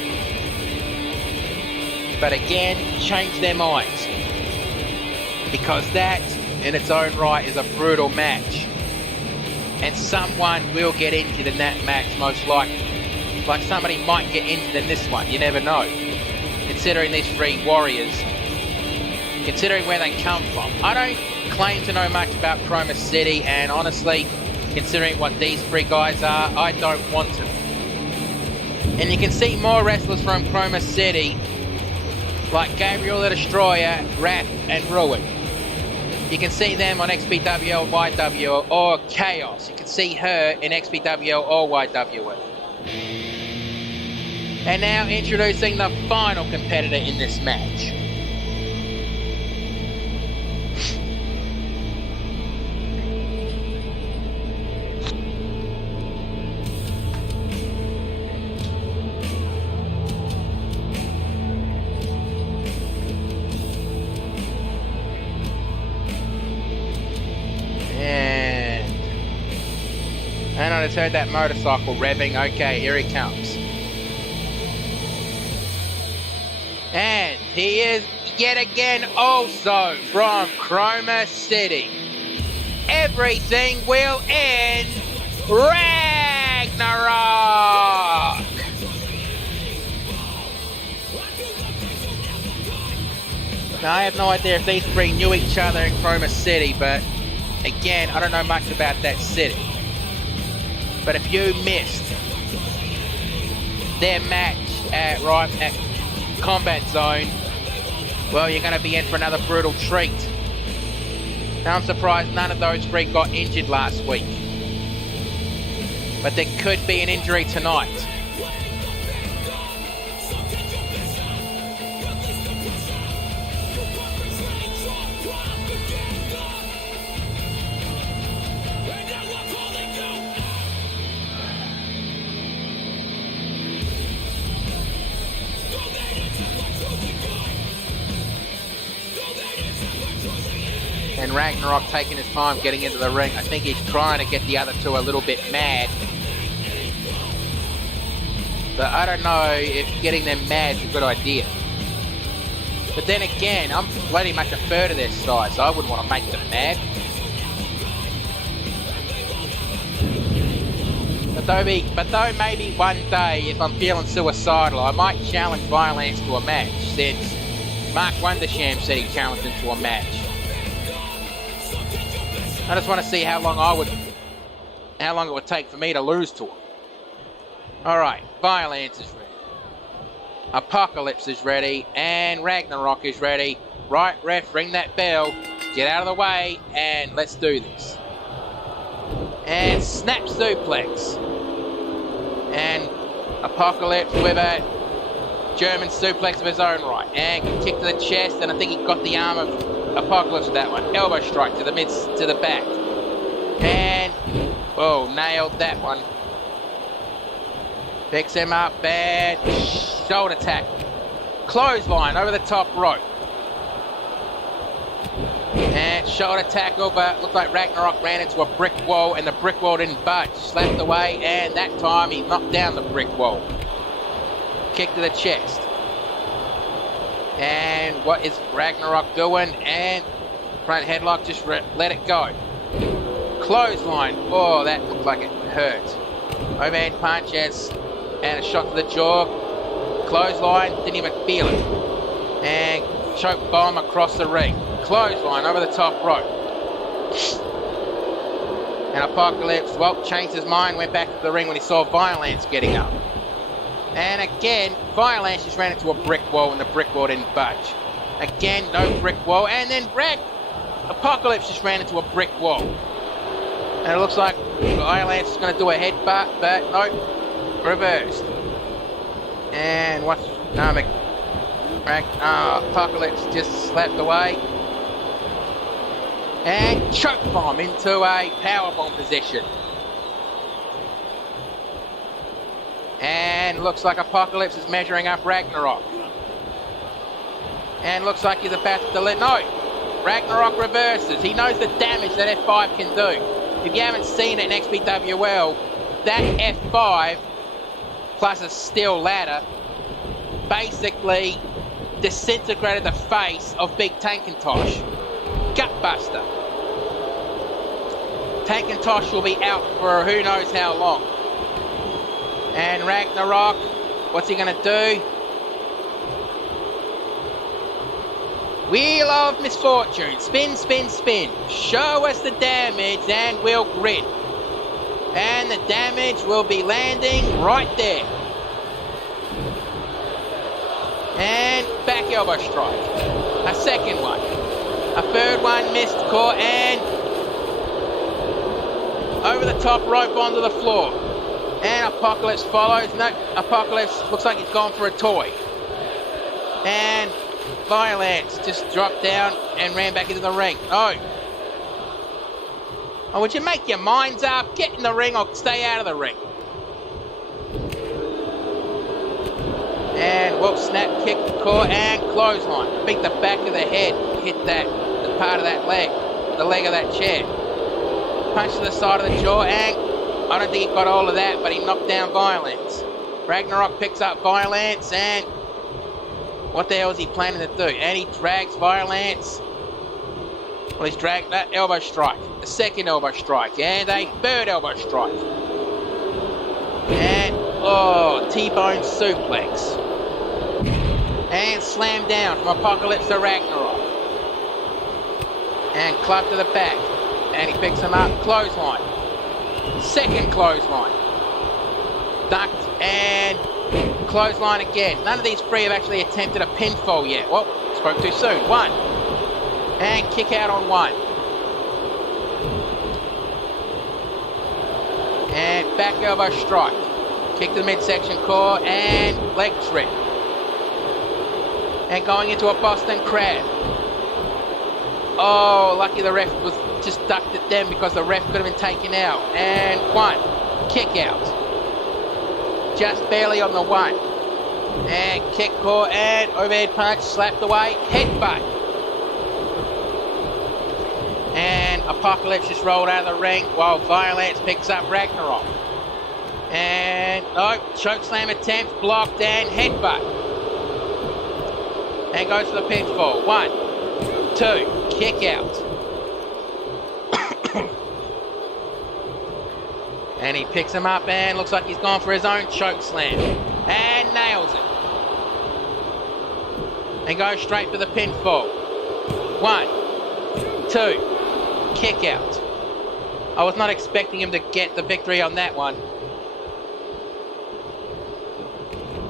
But again, changed their minds. Because that, in its own right, is a brutal match. And someone will get injured in that match, most likely. Like somebody might get injured in this one, you never know. Considering these three warriors, considering where they come from. I don't claim to know much about Chroma City, and honestly, considering what these three guys are, I don't want to. And you can see more wrestlers from Chroma City, like Gabriel the Destroyer, Wrath, and Ruin. You can see them on XPWL, YWL, or Chaos. You can see her in XPWL or YWL. And now introducing the final competitor in this match. And I just heard that motorcycle revving. Okay, here he comes. And he is yet again also from Chroma City. Everything will end Ragnarok! Now, I have no idea if these three knew each other in Chroma City, but again, I don't know much about that city. But if you missed their match at Combat Zone, well, you're going to be in for another brutal treat. Now, I'm surprised none of those three got injured last week. But there could be an injury tonight. And Ragnarok taking his time getting into the ring. I think he's trying to get the other two a little bit mad. But I don't know if getting them mad is a good idea. But then again, I'm bloody much a third of their size, so I wouldn't want to make them mad. But though maybe one day, if I'm feeling suicidal, I might challenge Violence to a match, since Mark Wondersham said he challenged him to a match. I just want to see how long it would take for me to lose to him. Alright, Violence is ready. Apocalypse is ready, and Ragnarok is ready. Right, ref, ring that bell. Get out of the way, and let's do this. And snap suplex. And Apocalypse with a German suplex of his own right. And kick to the chest, and I think he got the arm of Apocalypse with that one. Elbow strike to the back. And, oh, nailed that one. Picks him up, bad shoulder tackle. Clothesline over the top rope. And shoulder tackle, but looked like Ragnarok ran into a brick wall, and the brick wall didn't budge. Slapped away, and that time he knocked down the brick wall. Kick to the chest. And what is Ragnarok doing? And front headlock, just let it go. Clothesline. Oh, that looked like it hurt. Overhand punch and a shot to the jaw. Clothesline, didn't even feel it. And choke bomb across the ring. Clothesline over the top rope. And Apocalypse, well, changed his mind, went back to the ring when he saw Violence getting up. And again, Violence just ran into a brick wall, and the brick wall didn't budge. Again, no brick wall, and then Apocalypse just ran into a brick wall. And it looks like Violence is going to do a headbutt, but no, reversed. And what's Apocalypse just slapped away. And choke bomb into a powerbomb position. And looks like Apocalypse is measuring up Ragnarok. And looks like he's about to delete. No! Ragnarok reverses. He knows the damage that F5 can do. If you haven't seen it in XPWL, that F5 plus a steel ladder basically disintegrated the face of Big Tankintosh. Gutbuster. Tankintosh will be out for who knows how long. And Ragnarok, what's he going to do? Wheel of Misfortune. Spin, spin, spin. Show us the damage and we'll grid. And the damage will be landing right there. And back elbow strike. A second one. A third one missed, caught, and over the top rope onto the floor. And Apocalypse follows. No, Apocalypse looks like he's gone for a toy. And Violence just dropped down and ran back into the ring. Oh, would you make your minds up? Get in the ring or stay out of the ring. And, well, snap, kick, caught, and clothesline. Beat the back of the head. Hit the part of that leg. The leg of that chair. Punch to the side of the jaw, and I don't think he got all of that, but he knocked down Violence. Ragnarok picks up Violence, and what the hell is he planning to do? And he drags Violence. Well, he's dragged that elbow strike. A second elbow strike, and a third elbow strike. And, oh, T-bone suplex. And slam down from Apocalypse to Ragnarok. And club to the back. and he picks him up. Clothesline. Second clothesline. Ducked and clothesline again. None of these three have actually attempted a pinfall yet. Well, spoke too soon. One. And kick out on one. And back elbow strike. Kick to the midsection core and leg trip. And going into a Boston Crab. Oh, lucky the ref was just ducked at them because the ref could have been taken out. And one. Kick out. Just barely on the one. And kick core and overhead punch slapped away. Headbutt. And Apocalypse just rolled out of the ring while Violence picks up Ragnarok. And chokeslam attempt blocked and headbutt. And goes for the pinfall. 1, 2, kick out. And he picks him up and looks like he's gone for his own chokeslam. And nails it. And goes straight for the pinfall. 1, 2, kick out. I was not expecting him to get the victory on that one.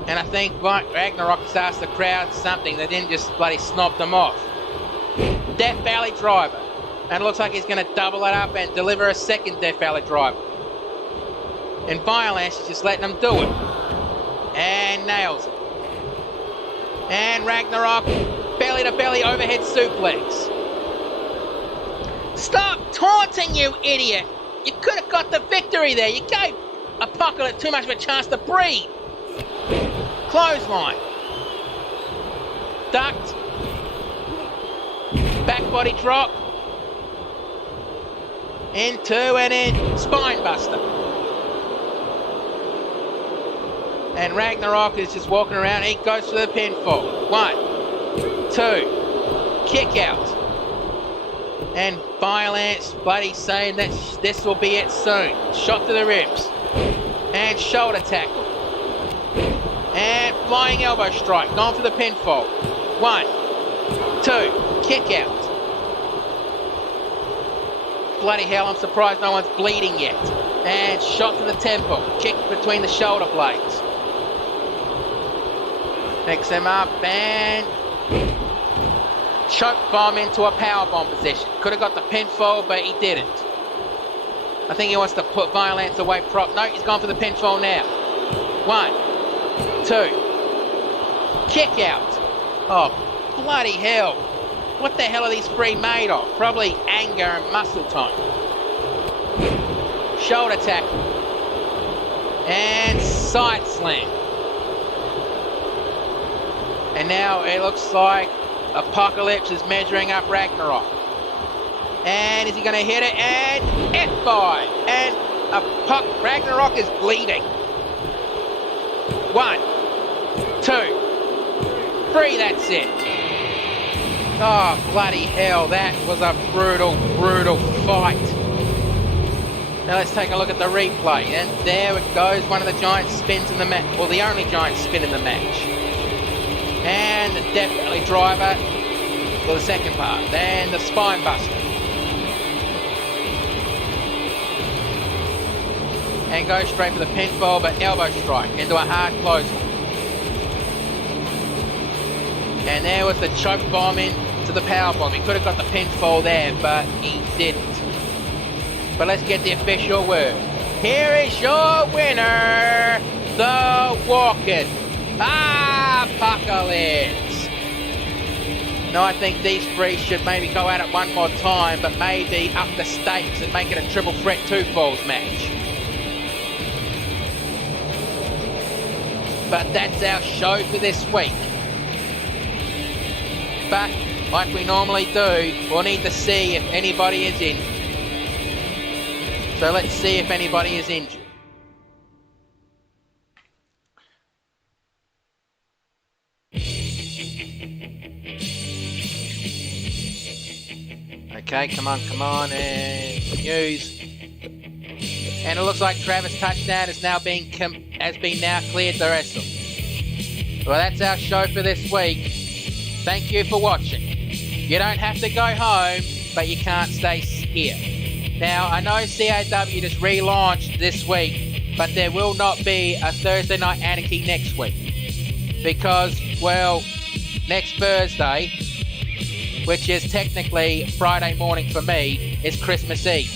And I think Ragnarok has asked the crowd something. They didn't just bloody snob them off. Death Valley Driver. And it looks like he's going to double it up and deliver a second Death Valley Driver. And Violence is just letting them do it. And nails it. And Ragnarok, belly to belly overhead suplex. Stop taunting, you idiot! You could have got the victory there. You gave Apocalypse too much of a chance to breathe. Clothesline. Ducked. Back body drop. Into and in. Spine buster. And Ragnarok is just walking around. He goes for the pinfall. 1, 2. Kick out. And Violence bloody saying that this will be it soon. Shot to the ribs. And shoulder tackle. And flying elbow strike. Going for the pinfall. 1, 2. Kick out. Bloody hell, I'm surprised no one's bleeding yet. And shot to the temple. Kick between the shoulder blades. Picks him up and choke bomb into a power bomb position. Could have got the pinfall, but he didn't. I think he wants to put Violence away prop. No, he's gone for the pinfall now. 1, 2. Kick out. Oh, bloody hell. What the hell are these three made of? Probably anger and muscle tone. Shoulder tackle. And side slam. And now it looks like Apocalypse is measuring up Ragnarok. And is he going to hit it? And F5. And Ragnarok is bleeding. 1, 2, 3, that's it. Oh, bloody hell, that was a brutal, brutal fight. Now let's take a look at the replay. And there it goes, one of the giant spins in the match. Well, the only giant spin in the match. And the Death Valley Driver for the second part. And the Spine Buster. And goes straight for the pinfall, but elbow strike into a hard clothesline. And there was the choke bomb into the power bomb. He could have got the pinfall there, but he didn't. But let's get the official word. Here is your winner, the Walking Apocalypse. Now I think these three should maybe go at it one more time, but maybe up the stakes and make it a triple threat 2 falls match. But that's our show for this week. But, like we normally do, we'll need to see if anybody is injured. So let's see if anybody is injured. Okay, come on, and news. And it looks like Travis Touchdown has now been cleared to wrestle. Well, that's our show for this week. Thank you for watching. You don't have to go home, but you can't stay here. Now, I know CAW just relaunched this week, but there will not be a Thursday Night Anarchy next week. Because, well, next Thursday, which is technically Friday morning for me, is Christmas Eve.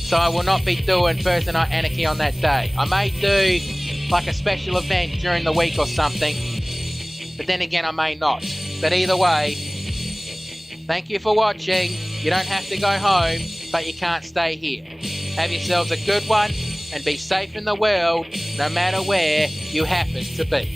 So I will not be doing Thursday Night Anarchy on that day. I may do like a special event during the week or something, but then again I may not. But either way, thank you for watching. You don't have to go home, but you can't stay here. Have yourselves a good one and be safe in the world no matter where you happen to be.